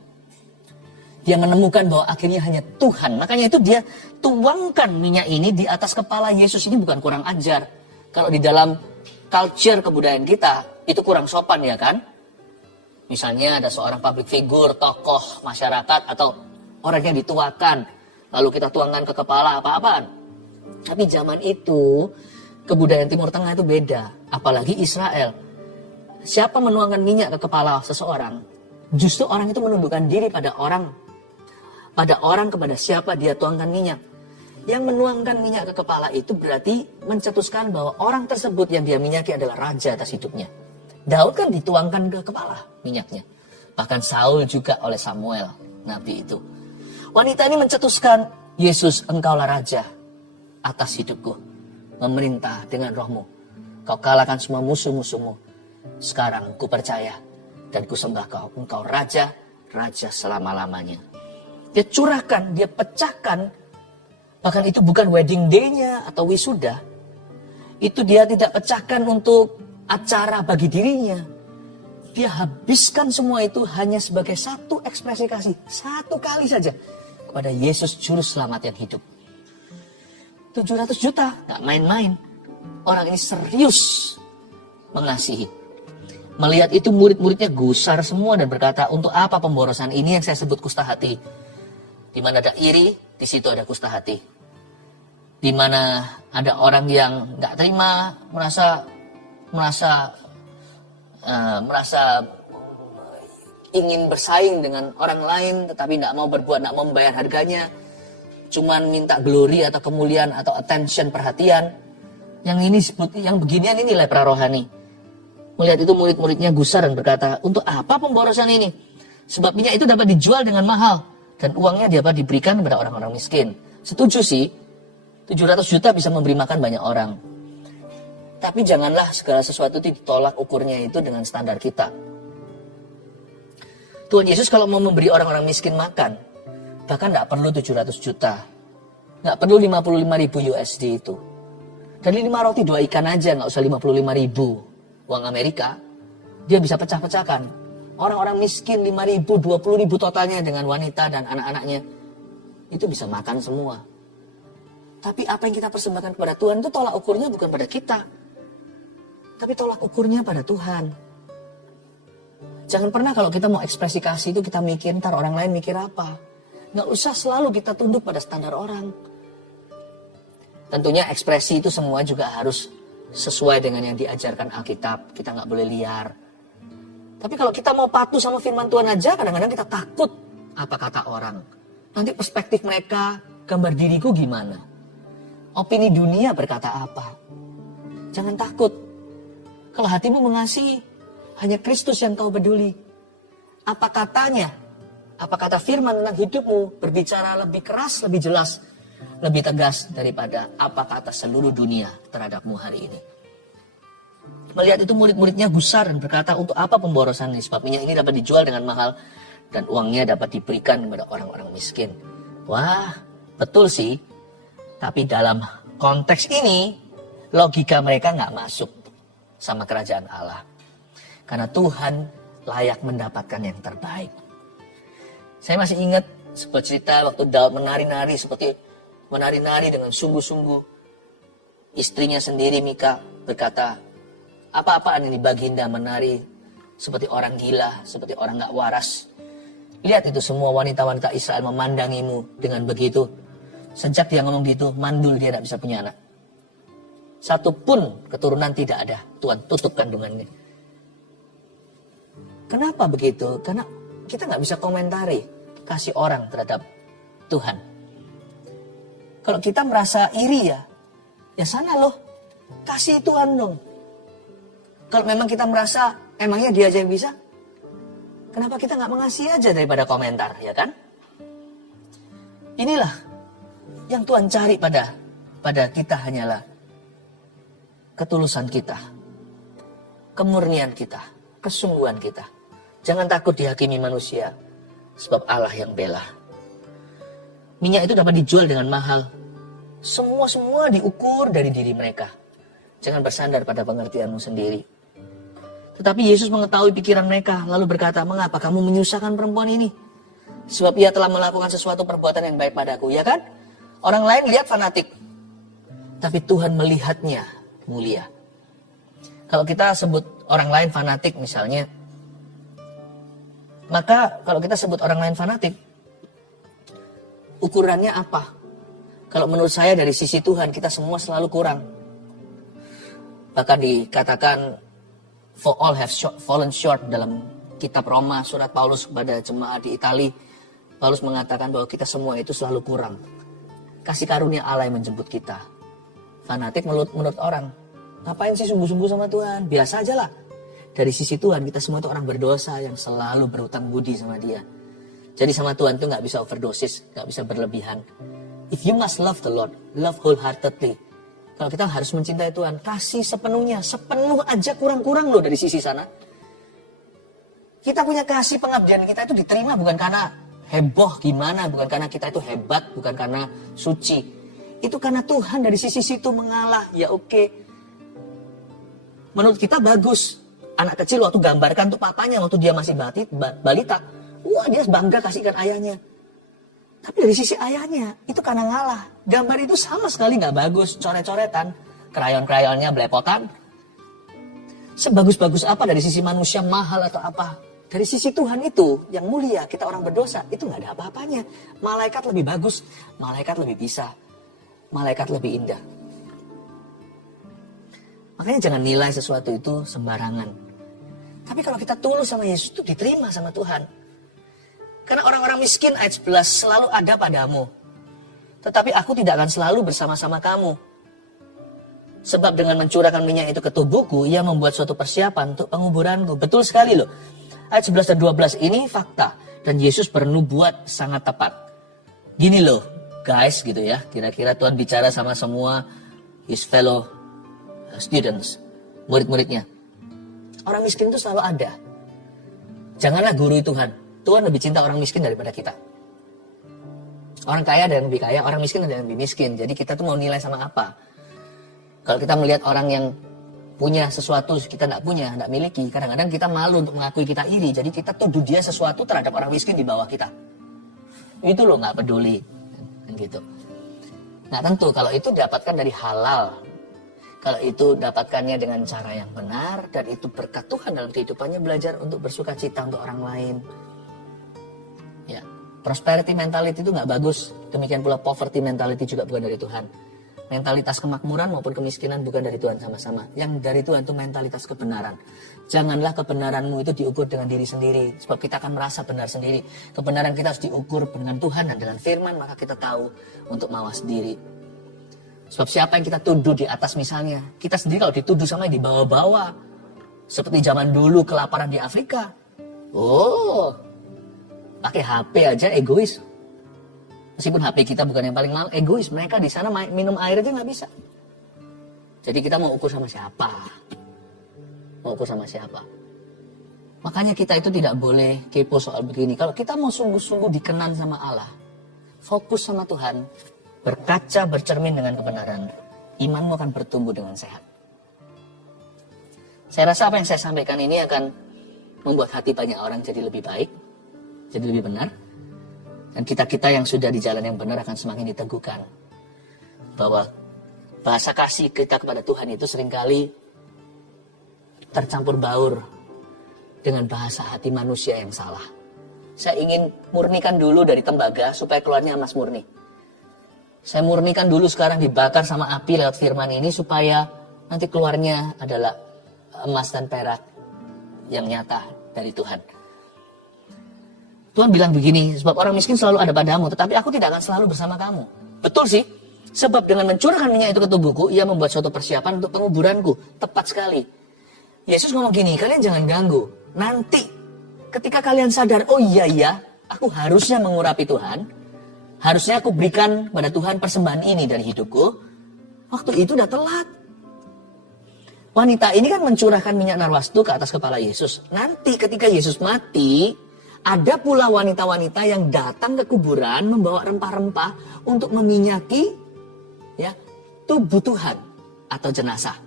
Dia menemukan bahwa akhirnya hanya Tuhan. Makanya itu dia tuangkan minyak ini di atas kepala Yesus. Ini bukan kurang ajar. Kalau di dalam culture kebudayaan kita, itu kurang sopan ya kan? Misalnya ada seorang public figure, tokoh masyarakat, atau orang yang dituakan. Lalu kita tuangkan ke kepala apa-apaan. Tapi zaman itu, kebudayaan Timur Tengah itu beda. Apalagi Israel. Siapa menuangkan minyak ke kepala seseorang, justru orang itu menundukkan diri pada orang kepada siapa dia tuangkan minyak. Yang menuangkan minyak ke kepala itu berarti mencetuskan bahwa orang tersebut yang dia minyaki adalah raja atas hidupnya. Daud kan dituangkan ke kepala minyaknya. Bahkan Saul juga oleh Samuel, nabi itu. Wanita ini mencetuskan, Yesus, engkaulah raja atas hidupku. Memerintah dengan rohmu. Kau kalahkan semua musuh-musuhmu. Sekarang ku percaya dan ku sembah kau. Engkau raja, raja selama-lamanya. Dia curahkan, dia pecahkan. Bahkan itu bukan wedding day-nya atau wisuda. Itu dia tidak pecahkan untuk acara bagi dirinya. Dia habiskan semua itu hanya sebagai satu ekspresi kasih. Satu kali saja. Kepada Yesus Juru Selamat yang hidup. 700 juta, gak main-main. Orang ini serius mengasihi. Melihat itu murid-muridnya gusar semua dan berkata, untuk apa pemborosan ini yang saya sebut kusta hati? Di mana ada iri, di situ ada kusta hati. Di mana ada orang yang nggak terima, merasa ingin bersaing dengan orang lain, tetapi nggak mau berbuat, nggak mau membayar harganya, cuman minta glory atau kemuliaan atau attention, perhatian. Yang ini yang beginian ini nilai prarohani. Melihat itu murid-muridnya gusar dan berkata, untuk apa pemborosan ini? Sebab minyak itu dapat dijual dengan mahal. Dan uangnya dapat diberikan kepada orang-orang miskin. Setuju sih, 700 juta bisa memberi makan banyak orang. Tapi janganlah segala sesuatu itu ditolak ukurnya itu dengan standar kita. Tuhan Yesus kalau mau memberi orang-orang miskin makan, bahkan nggak perlu 700 juta. Nggak perlu 55.000 USD itu. Dari 5 roti 2 ikan aja, nggak usah 55.000 uang Amerika. Dia bisa pecah-pecahkan. Orang-orang miskin 5.000, 20.000 totalnya dengan wanita dan anak-anaknya. Itu bisa makan semua. Tapi apa yang kita persembahkan kepada Tuhan itu tolak ukurnya bukan pada kita. Tapi tolak ukurnya pada Tuhan. Jangan pernah kalau kita mau ekspresi kasih itu kita mikir ntar orang lain mikir apa. Nggak usah selalu kita tunduk pada standar orang. Tentunya ekspresi itu semua juga harus sesuai dengan yang diajarkan Alkitab. Kita nggak boleh liar. Tapi kalau kita mau patuh sama firman Tuhan aja, kadang-kadang kita takut apa kata orang. Nanti perspektif mereka, gambar diriku gimana? Opini dunia berkata apa? Jangan takut. Kalau hatimu mengasihi, hanya Kristus yang kau peduli. Apa katanya? Apa kata firman tentang hidupmu berbicara lebih keras, lebih jelas, lebih tegas daripada apa kata seluruh dunia terhadapmu hari ini. Melihat itu murid-muridnya gusar dan berkata, untuk apa pemborosan ini? Sebab minyak ini dapat dijual dengan mahal dan uangnya dapat diberikan kepada orang-orang miskin. Wah, betul sih. Tapi dalam konteks ini, logika mereka nggak masuk sama kerajaan Allah. Karena Tuhan layak mendapatkan yang terbaik. Saya masih ingat sebuah cerita waktu Daud menari-nari seperti menari-nari dengan sungguh-sungguh. Istrinya sendiri Mika berkata, apa-apaan ini Baginda menari seperti orang gila, seperti orang gak waras. Lihat itu semua wanita-wanita Israel memandangimu dengan begitu. Sejak dia ngomong gitu, mandul dia tidak bisa punya anak. Satu pun keturunan tidak ada. Tuhan tutup kandungannya. Kenapa begitu? Karena kita nggak bisa komentari kasih orang terhadap Tuhan. Kalau kita merasa iri ya sana loh, kasih Tuhan dong. Kalau memang kita merasa emangnya dia aja yang bisa, kenapa kita nggak mengasihi aja daripada komentar, ya kan? Inilah yang Tuhan cari pada kita hanyalah ketulusan kita, kemurnian kita, kesungguhan kita. Jangan takut dihakimi manusia, sebab Allah yang bela. Minyak itu dapat dijual dengan mahal. Semua diukur dari diri mereka. Jangan bersandar pada pengertianmu sendiri. Tetapi Yesus mengetahui pikiran mereka, lalu berkata, mengapa kamu menyusahkan perempuan ini? Sebab ia telah melakukan sesuatu perbuatan yang baik padaku, ya kan? Orang lain lihat fanatik, tapi Tuhan melihatnya mulia. Kalau kita sebut orang lain fanatik misalnya, maka kalau kita sebut orang lain fanatik, ukurannya apa? Kalau menurut saya dari sisi Tuhan kita semua selalu kurang. Bahkan dikatakan for all have fallen short dalam kitab Roma, surat Paulus kepada jemaat di Italia. Paulus mengatakan bahwa kita semua itu selalu kurang. Kasih karunia Allah yang menjemput kita. Fanatik menurut orang, ngapain sih sungguh-sungguh sama Tuhan? Biasa aja lah. Dari sisi Tuhan kita semua itu orang berdosa yang selalu berhutang budi sama dia. Jadi sama Tuhan itu gak bisa overdosis, gak bisa berlebihan. If you must love the Lord, love wholeheartedly. Kalau kita harus mencintai Tuhan, kasih sepenuhnya. Sepenuh aja kurang-kurang loh dari sisi sana. Kita punya kasih pengabdian kita itu diterima bukan karena heboh gimana, bukan karena kita itu hebat, bukan karena suci. Itu karena Tuhan dari sisi situ mengalah, ya oke. Menurut kita bagus. Anak kecil waktu gambarkan tuh papanya waktu dia masih balita. Wah dia bangga kasihkan ayahnya. Tapi dari sisi ayahnya itu karena ngalah. Gambar itu sama sekali gak bagus. Coret-coretan. Krayon-krayonnya belepotan. Sebagus-bagus apa dari sisi manusia mahal atau apa. Dari sisi Tuhan itu yang mulia. Kita orang berdosa itu gak ada apa-apanya. Malaikat lebih bagus. Malaikat lebih bisa. Malaikat lebih indah. Makanya jangan nilai sesuatu itu sembarangan. Tapi kalau kita tulus sama Yesus itu diterima sama Tuhan. Karena orang-orang miskin ayat 11 selalu ada padamu. Tetapi aku tidak akan selalu bersama-sama kamu. Sebab dengan mencurahkan minyak itu ke tubuhku, ia membuat suatu persiapan untuk penguburanku. Betul sekali loh. Ayat 11 dan 12 ini fakta. Dan Yesus bernubuat sangat tepat. Gini loh, guys gitu ya, kira-kira Tuhan bicara sama semua his fellow students, murid-muridnya. Orang miskin itu selalu ada. Janganlah gurui Tuhan. Tuhan lebih cinta orang miskin daripada kita. Orang kaya ada yang lebih kaya, orang miskin ada yang lebih miskin. Jadi kita tuh mau nilai sama apa? Kalau kita melihat orang yang punya sesuatu kita tidak punya, tidak miliki, kadang-kadang kita malu untuk mengakui kita iri. Jadi kita tuduh dia sesuatu terhadap orang miskin di bawah kita. Itu loh nggak peduli, kan gitu. Nah tentu kalau itu didapatkan dari halal, kalau itu dapatkannya dengan cara yang benar dan itu berkat Tuhan dalam kehidupannya, belajar untuk bersuka cita untuk orang lain. Ya, prosperity mentality itu nggak bagus. Demikian pula poverty mentality juga bukan dari Tuhan. Mentalitas kemakmuran maupun kemiskinan bukan dari Tuhan sama-sama. Yang dari Tuhan itu mentalitas kebenaran. Janganlah kebenaranmu itu diukur dengan diri sendiri. Sebab kita akan merasa benar sendiri. Kebenaran kita harus diukur dengan Tuhan dan dengan firman. Maka kita tahu untuk mawas diri. Sebab siapa yang kita tuduh di atas misalnya. Kita sendiri kalau dituduh sama yang di bawah-bawah. Seperti zaman dulu kelaparan di Afrika. Oh, pakai HP aja egois. Meskipun HP kita bukan yang paling mahal, egois. Mereka di sana minum air aja nggak bisa. Jadi kita mau ukur sama siapa? Mau ukur sama siapa? Makanya kita itu tidak boleh kepo soal begini. Kalau kita mau sungguh-sungguh dikenan sama Allah, fokus sama Tuhan, berkaca, bercermin dengan kebenaran, imanmu akan bertumbuh dengan sehat. Saya rasa apa yang saya sampaikan ini akan membuat hati banyak orang jadi lebih baik, jadi lebih benar. Dan kita-kita yang sudah di jalan yang benar akan semakin diteguhkan. Bahwa bahasa kasih kita kepada Tuhan itu seringkali tercampur baur dengan bahasa hati manusia yang salah. Saya ingin murnikan dulu dari tembaga supaya keluarnya emas murni. Saya murnikan dulu sekarang dibakar sama api lewat firman ini supaya nanti keluarnya adalah emas dan perak yang nyata dari Tuhan. Tuhan bilang begini, sebab orang miskin selalu ada padamu, tetapi aku tidak akan selalu bersama kamu. Betul sih, sebab dengan mencurahkan minyak itu ke tubuhku, ia membuat suatu persiapan untuk penguburanku. Tepat sekali. Yesus ngomong gini, kalian jangan ganggu. Nanti ketika kalian sadar, oh iya, aku harusnya mengurapi Tuhan, harusnya aku berikan pada Tuhan persembahan ini dari hidupku, waktu itu udah telat. Wanita ini kan mencurahkan minyak narwastu ke atas kepala Yesus. Nanti ketika Yesus mati, ada pula wanita-wanita yang datang ke kuburan membawa rempah-rempah untuk meminyaki ya, tubuh Tuhan atau jenazah.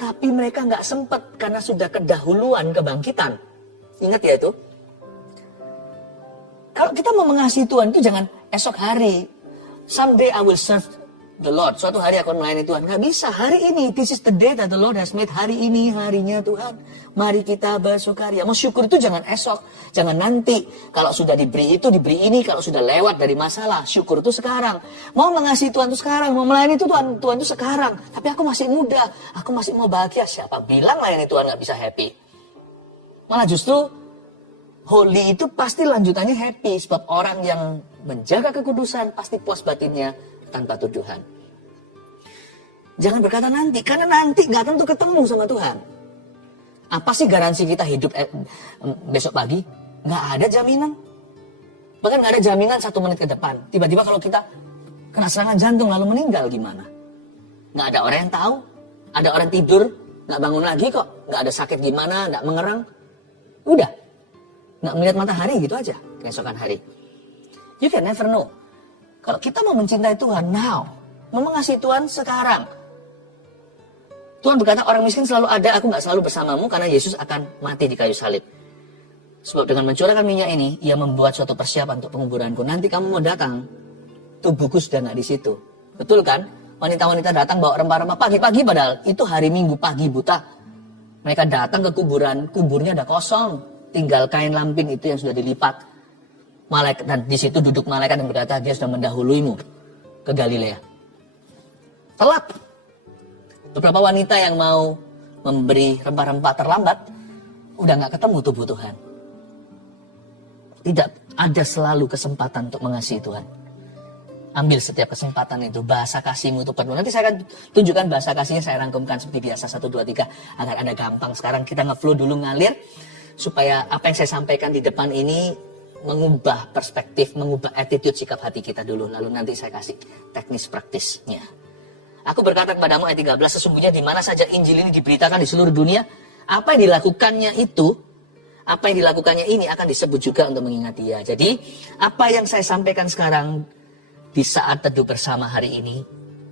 Tapi mereka nggak sempat karena sudah kedahuluan kebangkitan. Ingat ya itu. Kalau kita mau mengasihi Tuhan itu jangan esok hari. Someday I will serve the Lord. Suatu hari aku melayani Tuhan. Nggak bisa. Hari ini. This is the day that the Lord has made. Hari ini harinya Tuhan. Mari kita bersukaria. Mau syukur itu jangan esok. Jangan nanti. Kalau sudah diberi itu, diberi ini. Kalau sudah lewat dari masalah. Syukur itu sekarang. Mau mengasihi Tuhan itu sekarang. Mau melayani itu Tuhan itu sekarang. Tapi aku masih muda. Aku masih mau bahagia. Siapa bilang melayani Tuhan nggak bisa happy? Malah justru holy itu pasti lanjutannya happy. Sebab orang yang menjaga kekudusan pasti puas batinnya tanpa tuduhan. Jangan berkata nanti, karena nanti nggak tentu ketemu sama Tuhan. Apa sih garansi kita hidup besok pagi? Nggak ada jaminan. Bahkan nggak ada jaminan 1 menit ke depan. Tiba-tiba kalau kita kena serangan jantung lalu meninggal gimana? Nggak ada orang yang tahu. Ada orang tidur, nggak bangun lagi kok. Nggak ada sakit gimana, nggak mengerang. Udah. Nggak melihat matahari gitu aja keesokan hari. You can never know. Kalau kita mau mencintai Tuhan now, mau mengasihi Tuhan sekarang. Tuhan berkata orang miskin selalu ada, aku gak selalu bersamamu karena Yesus akan mati di kayu salib. Sebab dengan mencurahkan minyak ini, ia membuat suatu persiapan untuk penguburanku. Nanti kamu mau datang, tubuhku sudah gak di situ. Betul kan? Wanita-wanita datang bawa rempah-rempah pagi-pagi padahal itu hari Minggu pagi buta. Mereka datang ke kuburan, kuburnya ada kosong. Tinggal kain lampin itu yang sudah dilipat. Malaikat, dan di situ duduk malaikat yang berkata dia sudah mendahuluimu ke Galilea. Telat. Beberapa wanita yang mau memberi rempah-rempah terlambat, udah nggak ketemu tubuh Tuhan. Tidak ada selalu kesempatan untuk mengasihi Tuhan. Ambil setiap kesempatan itu, bahasa kasihmu itu penuh. Nanti saya akan tunjukkan bahasa kasihnya, saya rangkumkan seperti biasa 1, 2, 3 agar ada gampang. Sekarang kita nge-flow dulu ngalir supaya apa yang saya sampaikan di depan ini mengubah perspektif, mengubah attitude sikap hati kita dulu. Lalu nanti saya kasih teknis praktisnya. Aku berkata kepadamu ayat 13, sesungguhnya di mana saja Injil ini diberitakan di seluruh dunia, apa yang dilakukannya ini akan disebut juga untuk mengingat dia. Jadi, apa yang saya sampaikan sekarang di saat teduh bersama hari ini,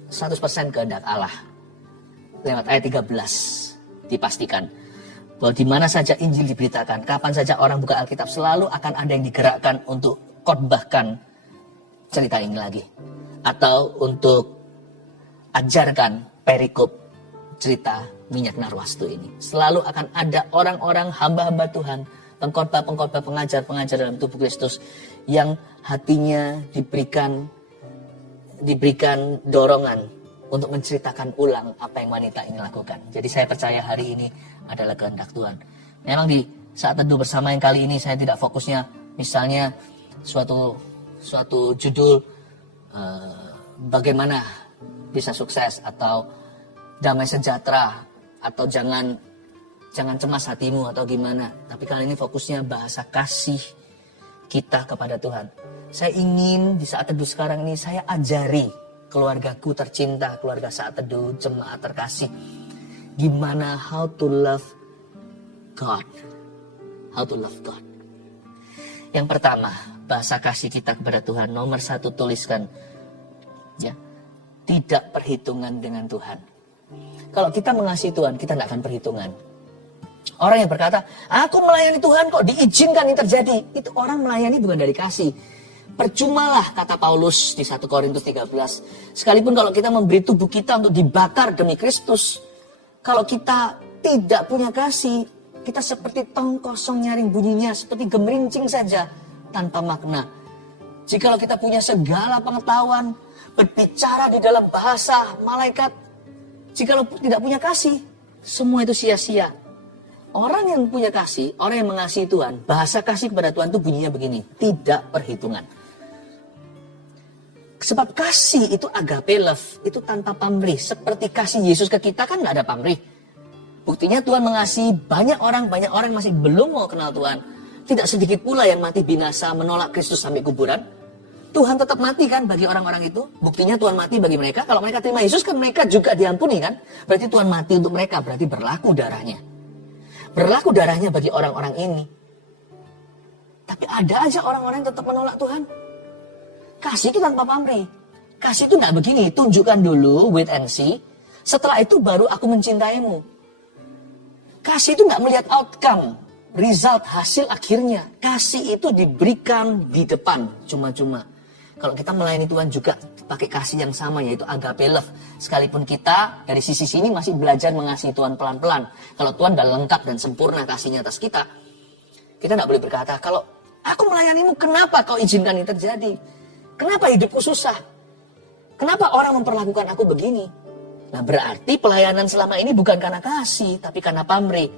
100% kehendak Allah. Lewat ayat 13, dipastikan bahwa di mana saja Injil diberitakan, kapan saja orang buka Alkitab, selalu akan ada yang digerakkan untuk khotbahkan cerita ini lagi. Atau untuk ajarkan perikop cerita minyak narwastu ini. Selalu akan ada orang-orang hamba-hamba Tuhan, pengkhotbah-pengkhotbah, pengajar-pengajar dalam tubuh Kristus yang hatinya diberikan dorongan untuk menceritakan ulang apa yang wanita ini lakukan. Jadi saya percaya hari ini adalah kehendak Tuhan. Memang di saat teduh bersama yang kali ini saya tidak fokusnya misalnya suatu judul bagaimana bisa sukses atau damai sejahtera atau jangan cemas hatimu atau gimana. Tapi kali ini fokusnya bahasa kasih kita kepada Tuhan. Saya ingin di saat teduh sekarang ini saya ajari keluargaku tercinta, keluarga saat teduh, jemaat terkasih, gimana how to love God. How to love God. Yang pertama, bahasa kasih kita kepada Tuhan. Nomor 1 tuliskan, ya, tidak perhitungan dengan Tuhan. Kalau kita mengasihi Tuhan, kita tidak akan perhitungan. Orang yang berkata, aku melayani Tuhan kok diizinkan ini terjadi. Itu orang melayani bukan dari kasih. Percumalah, kata Paulus di 1 Korintus 13. Sekalipun kalau kita memberi tubuh kita untuk dibakar demi Kristus, kalau kita tidak punya kasih, kita seperti tong kosong nyaring bunyinya, seperti gemerincing saja, tanpa makna. Jikalau kita punya segala pengetahuan, berbicara di dalam bahasa malaikat, jikalau tidak punya kasih, semua itu sia-sia. Orang yang punya kasih, orang yang mengasihi Tuhan, bahasa kasih kepada Tuhan itu bunyinya begini, tidak perhitungan. Sebab kasih itu agape love, itu tanpa pamrih. Seperti kasih Yesus ke kita kan gak ada pamrih. Buktinya Tuhan mengasihi banyak orang masih belum mau kenal Tuhan. Tidak sedikit pula yang mati binasa menolak Kristus sampai kuburan. Tuhan tetap mati kan bagi orang-orang itu. Buktinya Tuhan mati bagi mereka. Kalau mereka terima Yesus kan mereka juga diampuni kan. Berarti Tuhan mati untuk mereka, berarti berlaku darahnya. Berlaku darahnya bagi orang-orang ini. Tapi ada aja orang-orang yang tetap menolak Tuhan. Kasih itu tanpa pamrih. Kasih itu gak begini, tunjukkan dulu, wait and see. Setelah itu baru aku mencintaimu. Kasih itu gak melihat outcome, result, hasil akhirnya. Kasih itu diberikan di depan, cuma-cuma. Kalau kita melayani Tuhan juga pakai kasih yang sama, yaitu agape love. Sekalipun kita dari sisi sini masih belajar mengasihi Tuhan pelan-pelan. Kalau Tuhan udah lengkap dan sempurna kasihnya atas kita, kita gak boleh berkata, kalau aku melayanimu, kenapa kau izinkan ini terjadi? Kenapa hidupku susah? Kenapa orang memperlakukan aku begini? Nah berarti pelayanan selama ini bukan karena kasih, tapi karena pamrih.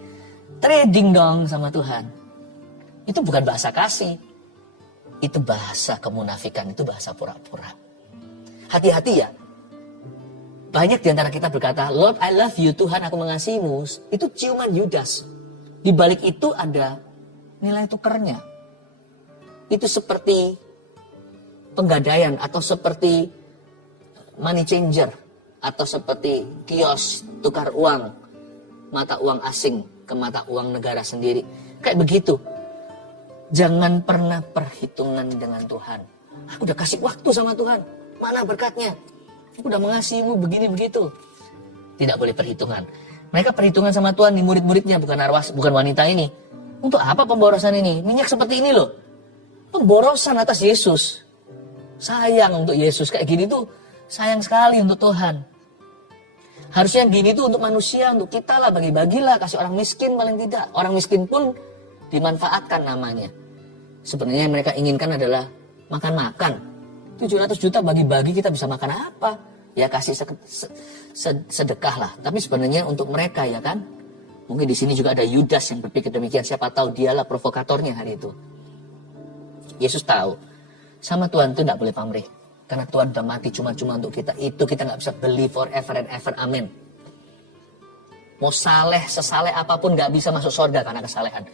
Trading dong sama Tuhan. Itu bukan bahasa kasih. Itu bahasa kemunafikan, itu bahasa pura-pura. Hati-hati ya. Banyak di antara kita berkata, Lord I love you, Tuhan aku mengasihimu. Itu ciuman Yudas. Di balik itu ada nilai tukernya. Itu seperti penggadaian atau seperti money changer atau seperti kios tukar uang, mata uang asing ke mata uang negara sendiri. Kayak begitu. Jangan pernah perhitungan dengan Tuhan. Aku udah kasih waktu sama Tuhan. Mana berkatnya? Aku udah mengasihimu begini begitu. Tidak boleh perhitungan. Mereka perhitungan sama Tuhan di murid-muridnya, bukan wanita ini. Untuk apa pemborosan ini? Minyak seperti ini loh. Pemborosan atas Yesus. Sayang untuk Yesus. Kayak gini tuh sayang sekali untuk Tuhan. Harusnya gini tuh untuk manusia, untuk kita lah, bagi-bagilah, kasih orang miskin paling tidak. Orang miskin pun dimanfaatkan namanya. Sebenarnya yang mereka inginkan adalah makan-makan. 700 juta bagi-bagi, kita bisa makan apa? Ya kasih sedekah lah. Tapi sebenarnya untuk mereka ya kan. Mungkin di sini juga ada Yudas yang berpikir demikian. Siapa tahu dialah provokatornya hari itu. Yesus tahu. Sama Tuhan itu tidak boleh pamrih. Karena Tuhan sudah mati cuma-cuma untuk kita. Itu kita nggak bisa beli forever and ever. Amin. Mau saleh, sesaleh apapun nggak bisa masuk surga karena kesalehan.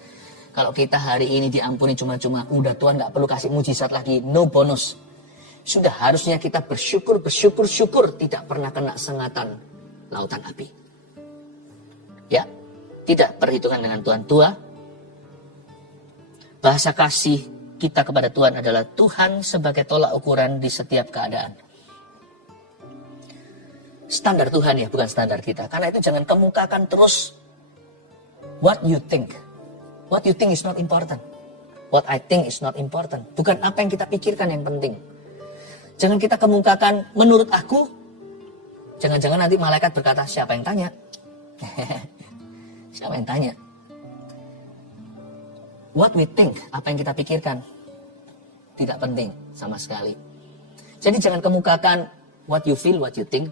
Kalau kita hari ini diampuni cuma-cuma, udah Tuhan nggak perlu kasih mujizat lagi, no bonus. Sudah harusnya kita bersyukur tidak pernah kena sengatan lautan api. Ya, tidak perhitungan dengan Tuhan tua. Bahasa kasih kita kepada Tuhan adalah Tuhan sebagai tolak ukuran di setiap keadaan. Standar Tuhan ya, bukan standar kita. Karena itu jangan kemukakan terus what you think. What you think is not important. What I think is not important. Bukan apa yang kita pikirkan yang penting. Jangan kita kemukakan menurut aku. Jangan-jangan nanti malaikat berkata, siapa yang tanya? Siapa yang tanya? What we think, apa yang kita pikirkan, tidak penting sama sekali. Jadi jangan kemukakan what you feel, what you think.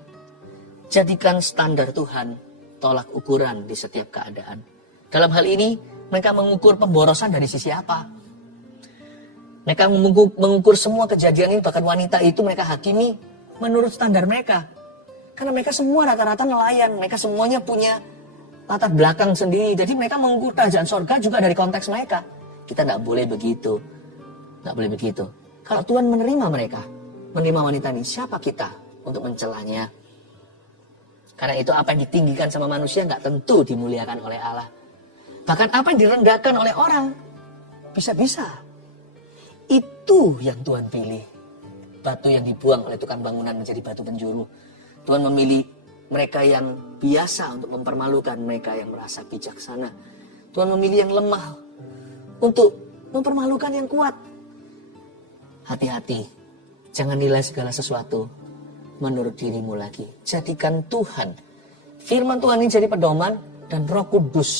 Jadikan standar Tuhan tolak ukuran di setiap keadaan. Dalam hal ini, mereka mengukur pemborosan dari sisi apa? Mereka mengukur semua kejadian ini, bahkan wanita itu mereka hakimi menurut standar mereka. Karena mereka semua rata-rata nelayan, mereka semuanya punya latar belakang sendiri. Jadi mereka mengukur kerajaan sorga juga dari konteks mereka. Kita tidak boleh begitu. Tidak boleh begitu. Kalau Tuhan menerima mereka, menerima wanita ini, siapa kita untuk mencelanya? Karena itu apa yang ditinggikan sama manusia nggak tentu dimuliakan oleh Allah. Bahkan apa yang direndahkan oleh orang, bisa-bisa. Itu yang Tuhan pilih. Batu yang dibuang oleh tukang bangunan menjadi batu penjuru. Tuhan memilih mereka yang biasa untuk mempermalukan mereka yang merasa bijaksana. Tuhan memilih yang lemah untuk mempermalukan yang kuat. Hati-hati, jangan nilai segala sesuatu menurut dirimu lagi. Jadikan Tuhan, firman Tuhan ini jadi pedoman, dan Roh Kudus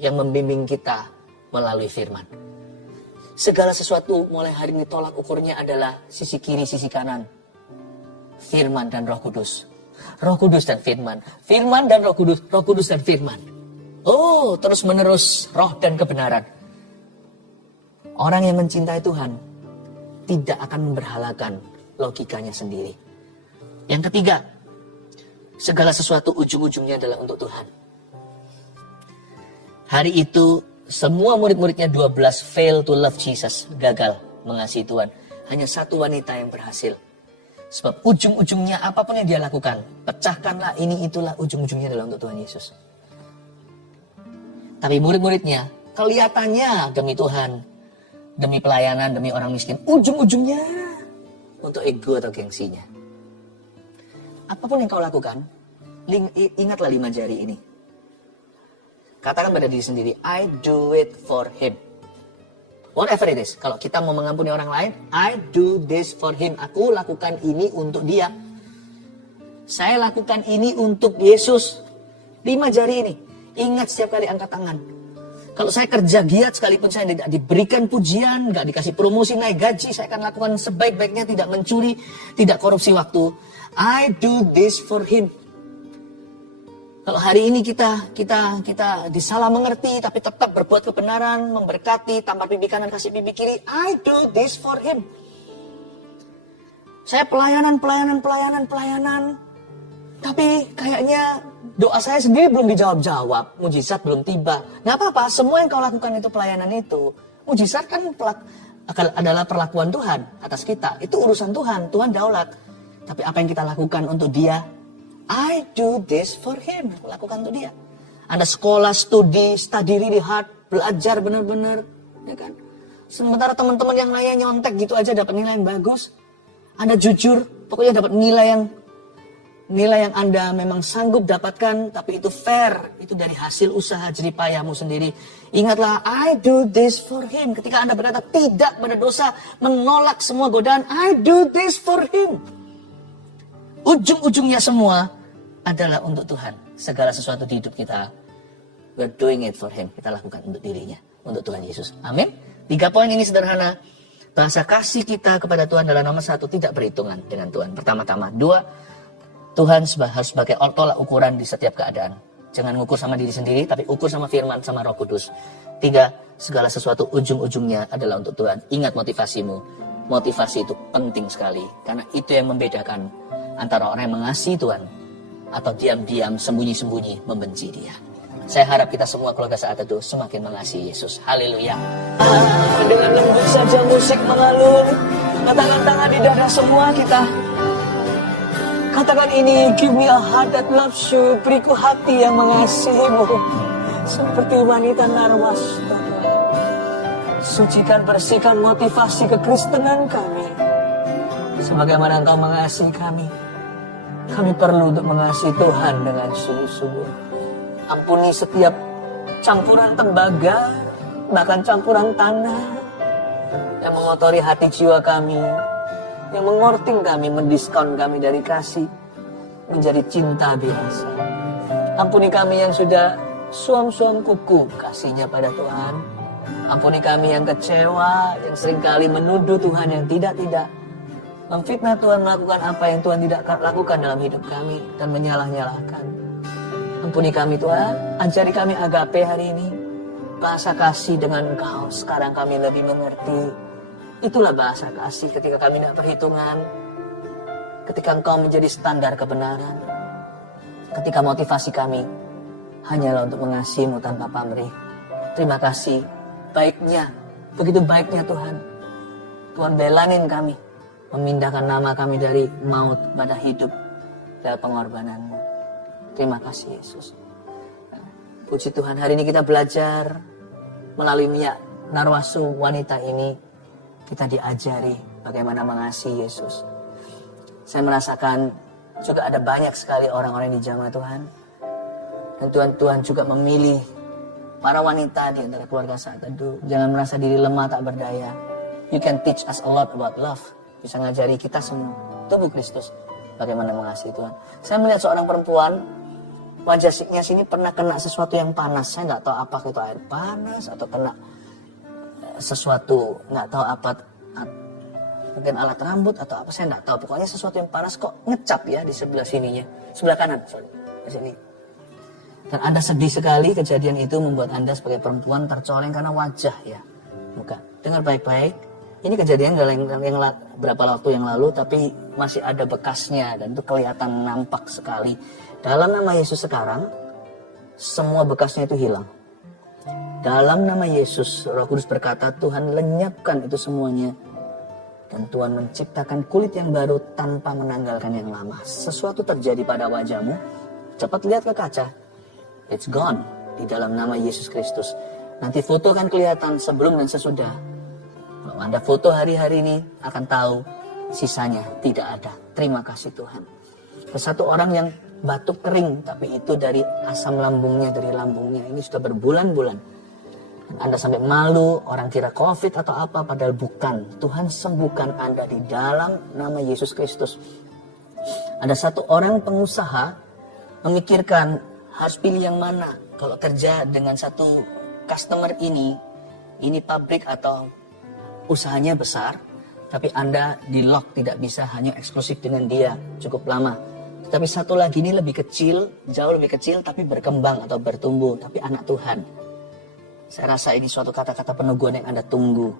yang membimbing kita melalui firman. Segala sesuatu mulai hari ini tolak ukurnya adalah sisi kiri, sisi kanan. Firman dan Roh Kudus. Roh Kudus dan firman. Firman dan Roh Kudus dan firman. Oh, terus menerus roh dan kebenaran. Orang yang mencintai Tuhan tidak akan memberhalakan logikanya sendiri. Yang ketiga, segala sesuatu ujung-ujungnya adalah untuk Tuhan. Hari itu semua murid-muridnya 12 fail to love Jesus, gagal mengasihi Tuhan. Hanya satu wanita yang berhasil. Sebab ujung-ujungnya apapun yang dia lakukan, pecahkanlah ini itulah, ujung-ujungnya adalah untuk Tuhan Yesus. Tapi murid-muridnya kelihatannya demi Tuhan, demi pelayanan, demi orang miskin, ujung-ujungnya untuk ego atau gengsinya. Apapun yang kau lakukan, ingatlah 5 jari ini. Katakan pada diri sendiri, I do it for him. Whatever it is. Kalau kita mau mengampuni orang lain, I do this for him. Aku lakukan ini untuk dia. Saya lakukan ini untuk Yesus. 5 jari ini. Ingat setiap kali angkat tangan. Kalau saya kerja giat sekalipun saya tidak diberikan pujian, nggak dikasih promosi, naik gaji, saya akan lakukan sebaik-baiknya, tidak mencuri, tidak korupsi waktu. I do this for him. Kalau hari ini kita disalah mengerti, tapi tetap berbuat kebenaran, memberkati, tampar pipi kanan, kasih pipi kiri, I do this for him. Saya pelayanan, tapi kayaknya doa saya sendiri belum dijawab-jawab, mujizat belum tiba. Nggak apa-apa, semua yang kau lakukan itu pelayanan itu. Mujizat kan adalah perlakuan Tuhan atas kita. Itu urusan Tuhan, Tuhan daulat. Tapi apa yang kita lakukan untuk dia, I do this for him. Aku lakukan untuk dia. Anda sekolah, study really hard, belajar benar-benar, ya kan? Sementara teman-teman yang lainnya nyontek gitu aja dapat nilai yang bagus. Anda jujur, pokoknya dapat nilai yang Anda memang sanggup dapatkan, tapi itu fair, itu dari hasil usaha jerih payahmu sendiri. Ingatlah, I do this for him. Ketika Anda berkata tidak pada dosa, menolak semua godaan, I do this for him. Ujung-ujungnya semua adalah untuk Tuhan. Segala sesuatu di hidup kita, we're doing it for him. Kita lakukan untuk dirinya, untuk Tuhan Yesus. Amin. 3 poin ini sederhana. Bahasa kasih kita kepada Tuhan adalah nomor 1, tidak berhitungan dengan Tuhan. Pertama-tama. 2, Tuhan harus sebagai tolak ukuran di setiap keadaan. Jangan ngukur sama diri sendiri, tapi ukur sama firman, sama Roh Kudus. 3, segala sesuatu ujung-ujungnya adalah untuk Tuhan. Ingat motivasimu. Motivasi itu penting sekali. Karena itu yang membedakan antara orang yang mengasihi Tuhan atau diam-diam, sembunyi-sembunyi membenci dia. Saya harap kita semua keluarga Saat Teduh semakin mengasihi Yesus. Haleluya. Dengan lembut saja musik mengalun. Katakan tangan di dada semua kita. Katakan ini, give me a heart that loves you. Beriku hati yang mengasihimu. Seperti wanita Narwasta. Sucikan, bersihkan motivasi kekristenan kami. Sebagaimana Engkau mengasihi kami. Kami perlu untuk mengasihi Tuhan dengan sungguh-sungguh. Ampuni setiap campuran tembaga, bahkan campuran tanah yang mengotori hati jiwa kami, yang mengorting kami, mendiskon kami dari kasih menjadi cinta biasa. Ampuni kami yang sudah suam-suam kuku kasihnya pada Tuhan. Ampuni kami yang kecewa, yang seringkali menuduh Tuhan yang tidak-tidak, memfitnah Tuhan, melakukan apa yang Tuhan tidak lakukan dalam hidup kami, dan menyalah-nyalahkan. Ampuni kami Tuhan, ajari kami agape hari ini, bahasa kasih dengan Engkau. Sekarang kami lebih mengerti. Itulah bahasa kasih ketika kami tidak perhitungan, ketika Engkau menjadi standar kebenaran, ketika motivasi kami hanyalah untuk mengasihi-Mu tanpa pamrih. Terima kasih, baiknya, begitu baiknya Tuhan. Tuhan belanin kami, memindahkan nama kami dari maut pada hidup lewat pengorbanan-Mu. Terima kasih Yesus. Puji Tuhan, hari ini kita belajar melalui Mia Narwasu wanita ini, kita diajari bagaimana mengasihi Yesus. Saya merasakan juga ada banyak sekali orang-orang di jamaah Tuhan. Dan Tuhan juga memilih para wanita di antara keluarga Saat Teduh. Jangan merasa diri lemah tak berdaya. You can teach us a lot about love. Bisa ngajari kita semua, tubuh Kristus, bagaimana mengasihi Tuhan. Saya melihat seorang perempuan, wajahnya sini pernah kena sesuatu yang panas. Saya nggak tahu apakah itu air panas atau kena sesuatu, nggak tahu apa, mungkin alat rambut atau apa, saya nggak tahu. Pokoknya sesuatu yang panas kok ngecap ya di sebelah sininya, sebelah kanan, di sini. Dan Anda sedih sekali, kejadian itu membuat Anda sebagai perempuan tercoreng karena wajah ya, bukan. Dengar baik-baik, ini kejadian yang berapa waktu yang lalu, tapi masih ada bekasnya dan itu kelihatan nampak sekali. Dalam nama Yesus sekarang, semua bekasnya itu hilang. Dalam nama Yesus, Roh Kudus berkata, Tuhan lenyapkan itu semuanya. Dan Tuhan menciptakan kulit yang baru tanpa menanggalkan yang lama. Sesuatu terjadi pada wajahmu, cepat lihat ke kaca. It's gone di dalam nama Yesus Kristus. Nanti foto akan kelihatan sebelum dan sesudah. Kalau Anda foto hari-hari ini akan tahu sisanya tidak ada. Terima kasih Tuhan. Satu orang yang batuk kering, tapi itu dari asam lambungnya, dari lambungnya. Ini sudah berbulan-bulan. Anda sampai malu, orang kira COVID atau apa, padahal bukan. Tuhan sembuhkan Anda di dalam nama Yesus Kristus. Ada satu orang pengusaha memikirkan harus pilih yang mana. Kalau kerja dengan satu customer ini pabrik atau usahanya besar, tapi Anda di lock, tidak bisa hanya eksklusif dengan dia cukup lama. Tapi satu lagi ini lebih kecil, jauh lebih kecil, tapi berkembang atau bertumbuh, tapi anak Tuhan. Saya rasa ini suatu kata-kata peneguhan yang Anda tunggu.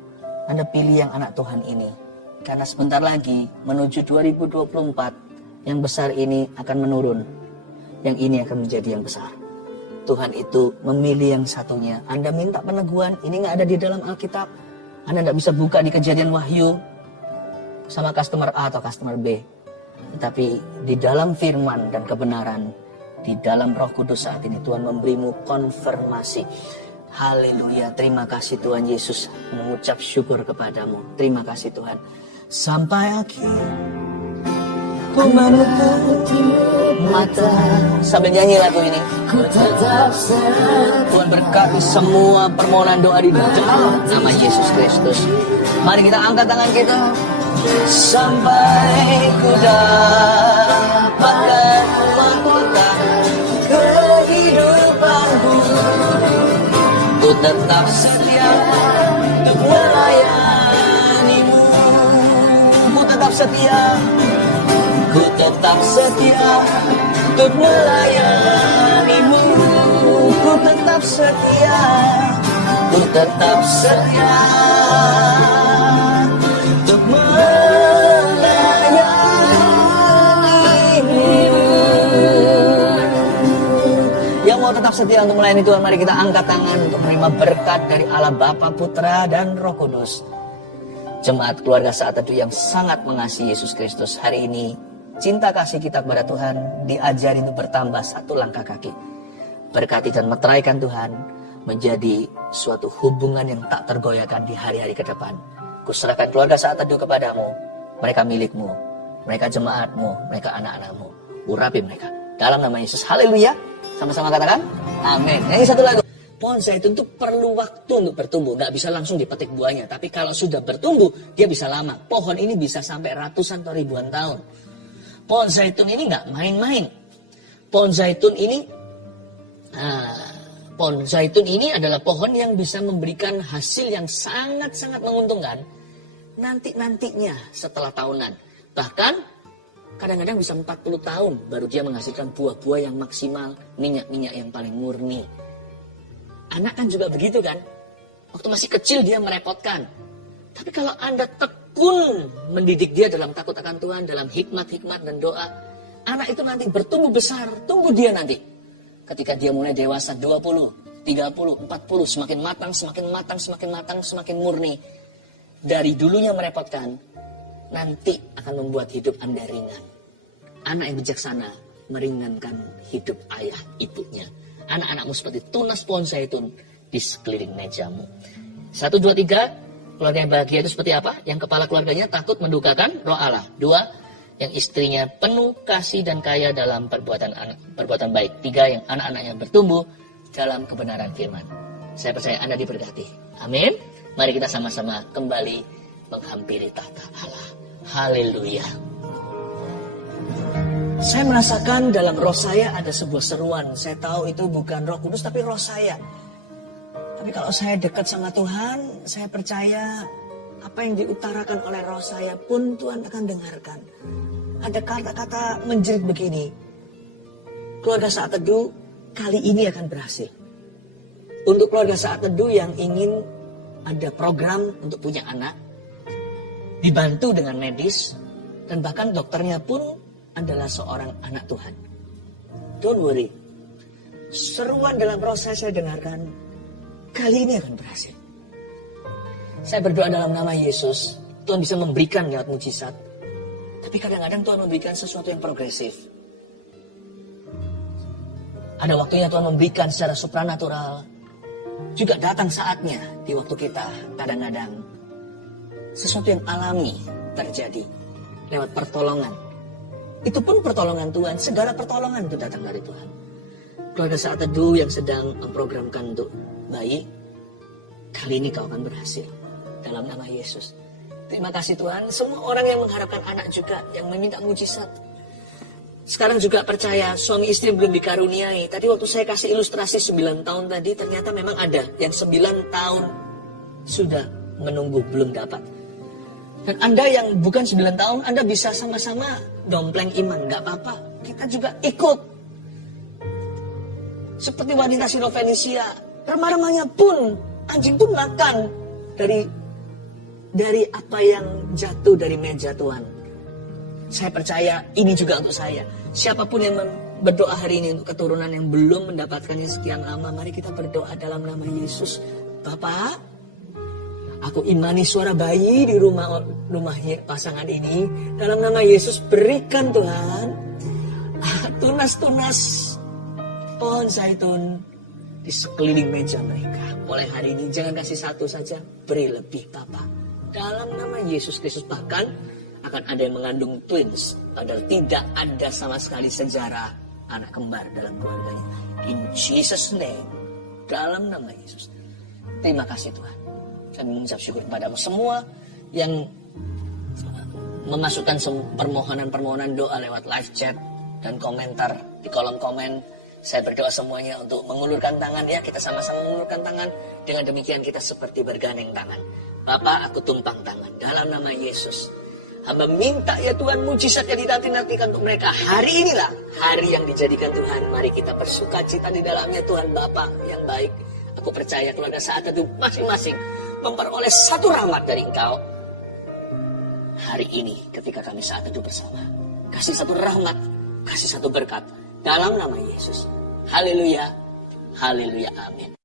Anda pilih yang anak Tuhan ini. Karena sebentar lagi menuju 2024, yang besar ini akan menurun. Yang ini akan menjadi yang besar. Tuhan itu memilih yang satunya. Anda minta peneguhan, ini nggak ada di dalam Alkitab. Anda nggak bisa buka di Kejadian Wahyu sama customer A atau customer B. Tetapi di dalam firman dan kebenaran, di dalam Roh Kudus saat ini Tuhan memberimu konfirmasi. Haleluya, terima kasih Tuhan Yesus, mengucap syukur kepadamu. Terima kasih Tuhan. Sampai akhir ku menutup mata. Sambil nyanyi lagu ini. Tuhan berkati semua permohonan doa di dalam nama Yesus Kristus. Mari kita angkat tangan kita. Sampai ku dapatkan mahkota kehidupanku, ku tetap setia untuk melayanimu. Ku tetap setia, ku tetap setia untuk melayanimu. Ku tetap setia, ku tetap setia untuk melayanimu. Yang mau tetap setia untuk melayani Tuhan, mari kita angkat tangan untuk menerima berkat dari Allah Bapa, Putra, dan Roh Kudus. Jemaat keluarga Saat Teduh yang sangat mengasihi Yesus Kristus, hari ini cinta kasih kita kepada Tuhan diajari untuk bertambah satu langkah kaki. Berkati dan meteraikan Tuhan menjadi suatu hubungan yang tak tergoyahkan di hari-hari ke depan. Kuserahkan keluarga Saat Teduh kepadamu, mereka milikmu, mereka jemaatmu, mereka anak-anakmu. Urapi mereka dalam nama Yesus. Haleluya. Sama-sama katakan amin. Yang satu lagi, pohon zaitun itu perlu waktu untuk bertumbuh. Nggak bisa langsung dipetik buahnya. Tapi kalau sudah bertumbuh, dia bisa lama. Pohon ini bisa sampai ratusan atau ribuan tahun. Pohon zaitun ini nggak main-main. Pohon zaitun ini adalah pohon yang bisa memberikan hasil yang sangat-sangat menguntungkan nantinya setelah tahunan. Bahkan kadang-kadang bisa 40 tahun baru dia menghasilkan buah-buah yang maksimal, minyak-minyak yang paling murni. Anak kan juga begitu kan? Waktu masih kecil dia merepotkan. Tapi kalau Anda tekun mendidik dia dalam takut akan Tuhan, dalam hikmat-hikmat dan doa, anak itu nanti bertumbuh besar, tunggu dia nanti. Ketika dia mulai dewasa 20, 30, 40, semakin matang, semakin murni. Dari dulunya merepotkan, nanti akan membuat hidup Anda ringan. Anak yang bijaksana meringankan hidup ayah ibunya. Anak-anakmu seperti tunas pohon zaitun di sekeliling mejamu. 1, 2, 3, keluarga yang bahagia itu seperti apa? Yang kepala keluarganya takut mendukakan roh Allah. 2, yang istrinya penuh kasih dan kaya dalam perbuatan baik. 3, yang anak-anaknya bertumbuh dalam kebenaran firman. Saya percaya Anda diberkati. Amin. Mari kita sama-sama kembali menghampiri tahta Allah. Haleluya. Saya merasakan dalam roh saya ada sebuah seruan. Saya tahu itu bukan Roh Kudus tapi roh saya. Tapi kalau saya dekat sama Tuhan, saya percaya apa yang diutarakan oleh roh saya pun Tuhan akan dengarkan. Ada kata-kata menjerit begini. Keluarga Saat Teduh kali ini akan berhasil. Untuk keluarga Saat Teduh yang ingin ada program untuk punya anak, dibantu dengan medis, dan bahkan dokternya pun adalah seorang anak Tuhan. Don't worry. Seruan dalam roh saya dengarkan. Kali ini akan berhasil. Saya berdoa dalam nama Yesus. Tuhan bisa memberikan lewat mujizat. Tapi kadang-kadang Tuhan memberikan sesuatu yang progresif. Ada waktunya Tuhan memberikan secara supranatural. Juga datang saatnya di waktu kita kadang-kadang sesuatu yang alami terjadi lewat pertolongan. Itu pun pertolongan Tuhan. Segala pertolongan itu datang dari Tuhan. Keluarga Saat Teduh yang sedang memprogramkan untuk bayi, kali ini kau akan berhasil. Dalam nama Yesus. Terima kasih Tuhan. Semua orang yang mengharapkan anak juga, yang meminta mujizat. Sekarang juga percaya suami istri belum dikaruniai. Tadi waktu saya kasih ilustrasi 9 tahun tadi, ternyata memang ada yang 9 tahun sudah menunggu belum dapat. Dan Anda yang bukan 9 tahun, Anda bisa sama-sama dompleng iman. Gak apa-apa. Kita juga ikut. Seperti wanita Sirofenisia. Remah-remahnya pun, anjing pun makan dari apa yang jatuh dari meja Tuhan. Saya percaya ini juga untuk saya. Siapapun yang berdoa hari ini untuk keturunan yang belum mendapatkannya sekian lama, mari kita berdoa dalam nama Yesus. Bapak, aku imani suara bayi di rumahnya pasangan ini. Dalam nama Yesus berikan Tuhan tunas-tunas pohon zaitun di sekeliling meja mereka. Mulai hari ini jangan kasih satu saja, beri lebih Bapak. Dalam nama Yesus Kristus, bahkan akan ada yang mengandung twins. Padahal tidak ada sama sekali sejarah anak kembar dalam keluarganya. In Jesus name, dalam nama Yesus. Terima kasih Tuhan. Kami mengucap syukur kepadamu semua yang memasukkan permohonan-permohonan doa lewat live chat dan komentar di kolom komen. Saya berdoa semuanya untuk mengulurkan tangan ya. Kita sama-sama mengulurkan tangan. Dengan demikian kita seperti bergandeng tangan. Bapak, aku tumpang tangan dalam nama Yesus. Hamba minta ya Tuhan mujizat yang dinanti-nantikan untuk mereka. Hari inilah hari yang dijadikan Tuhan. Mari kita bersuka cita di dalamnya Tuhan Bapa yang baik. Aku percaya keluarga Saat Teduh masing-masing memperoleh satu rahmat dari Engkau. Hari ini ketika kami Saat Teduh bersama. Kasih satu rahmat, kasih satu berkat. Dalam nama Yesus. Haleluya. Haleluya, amin.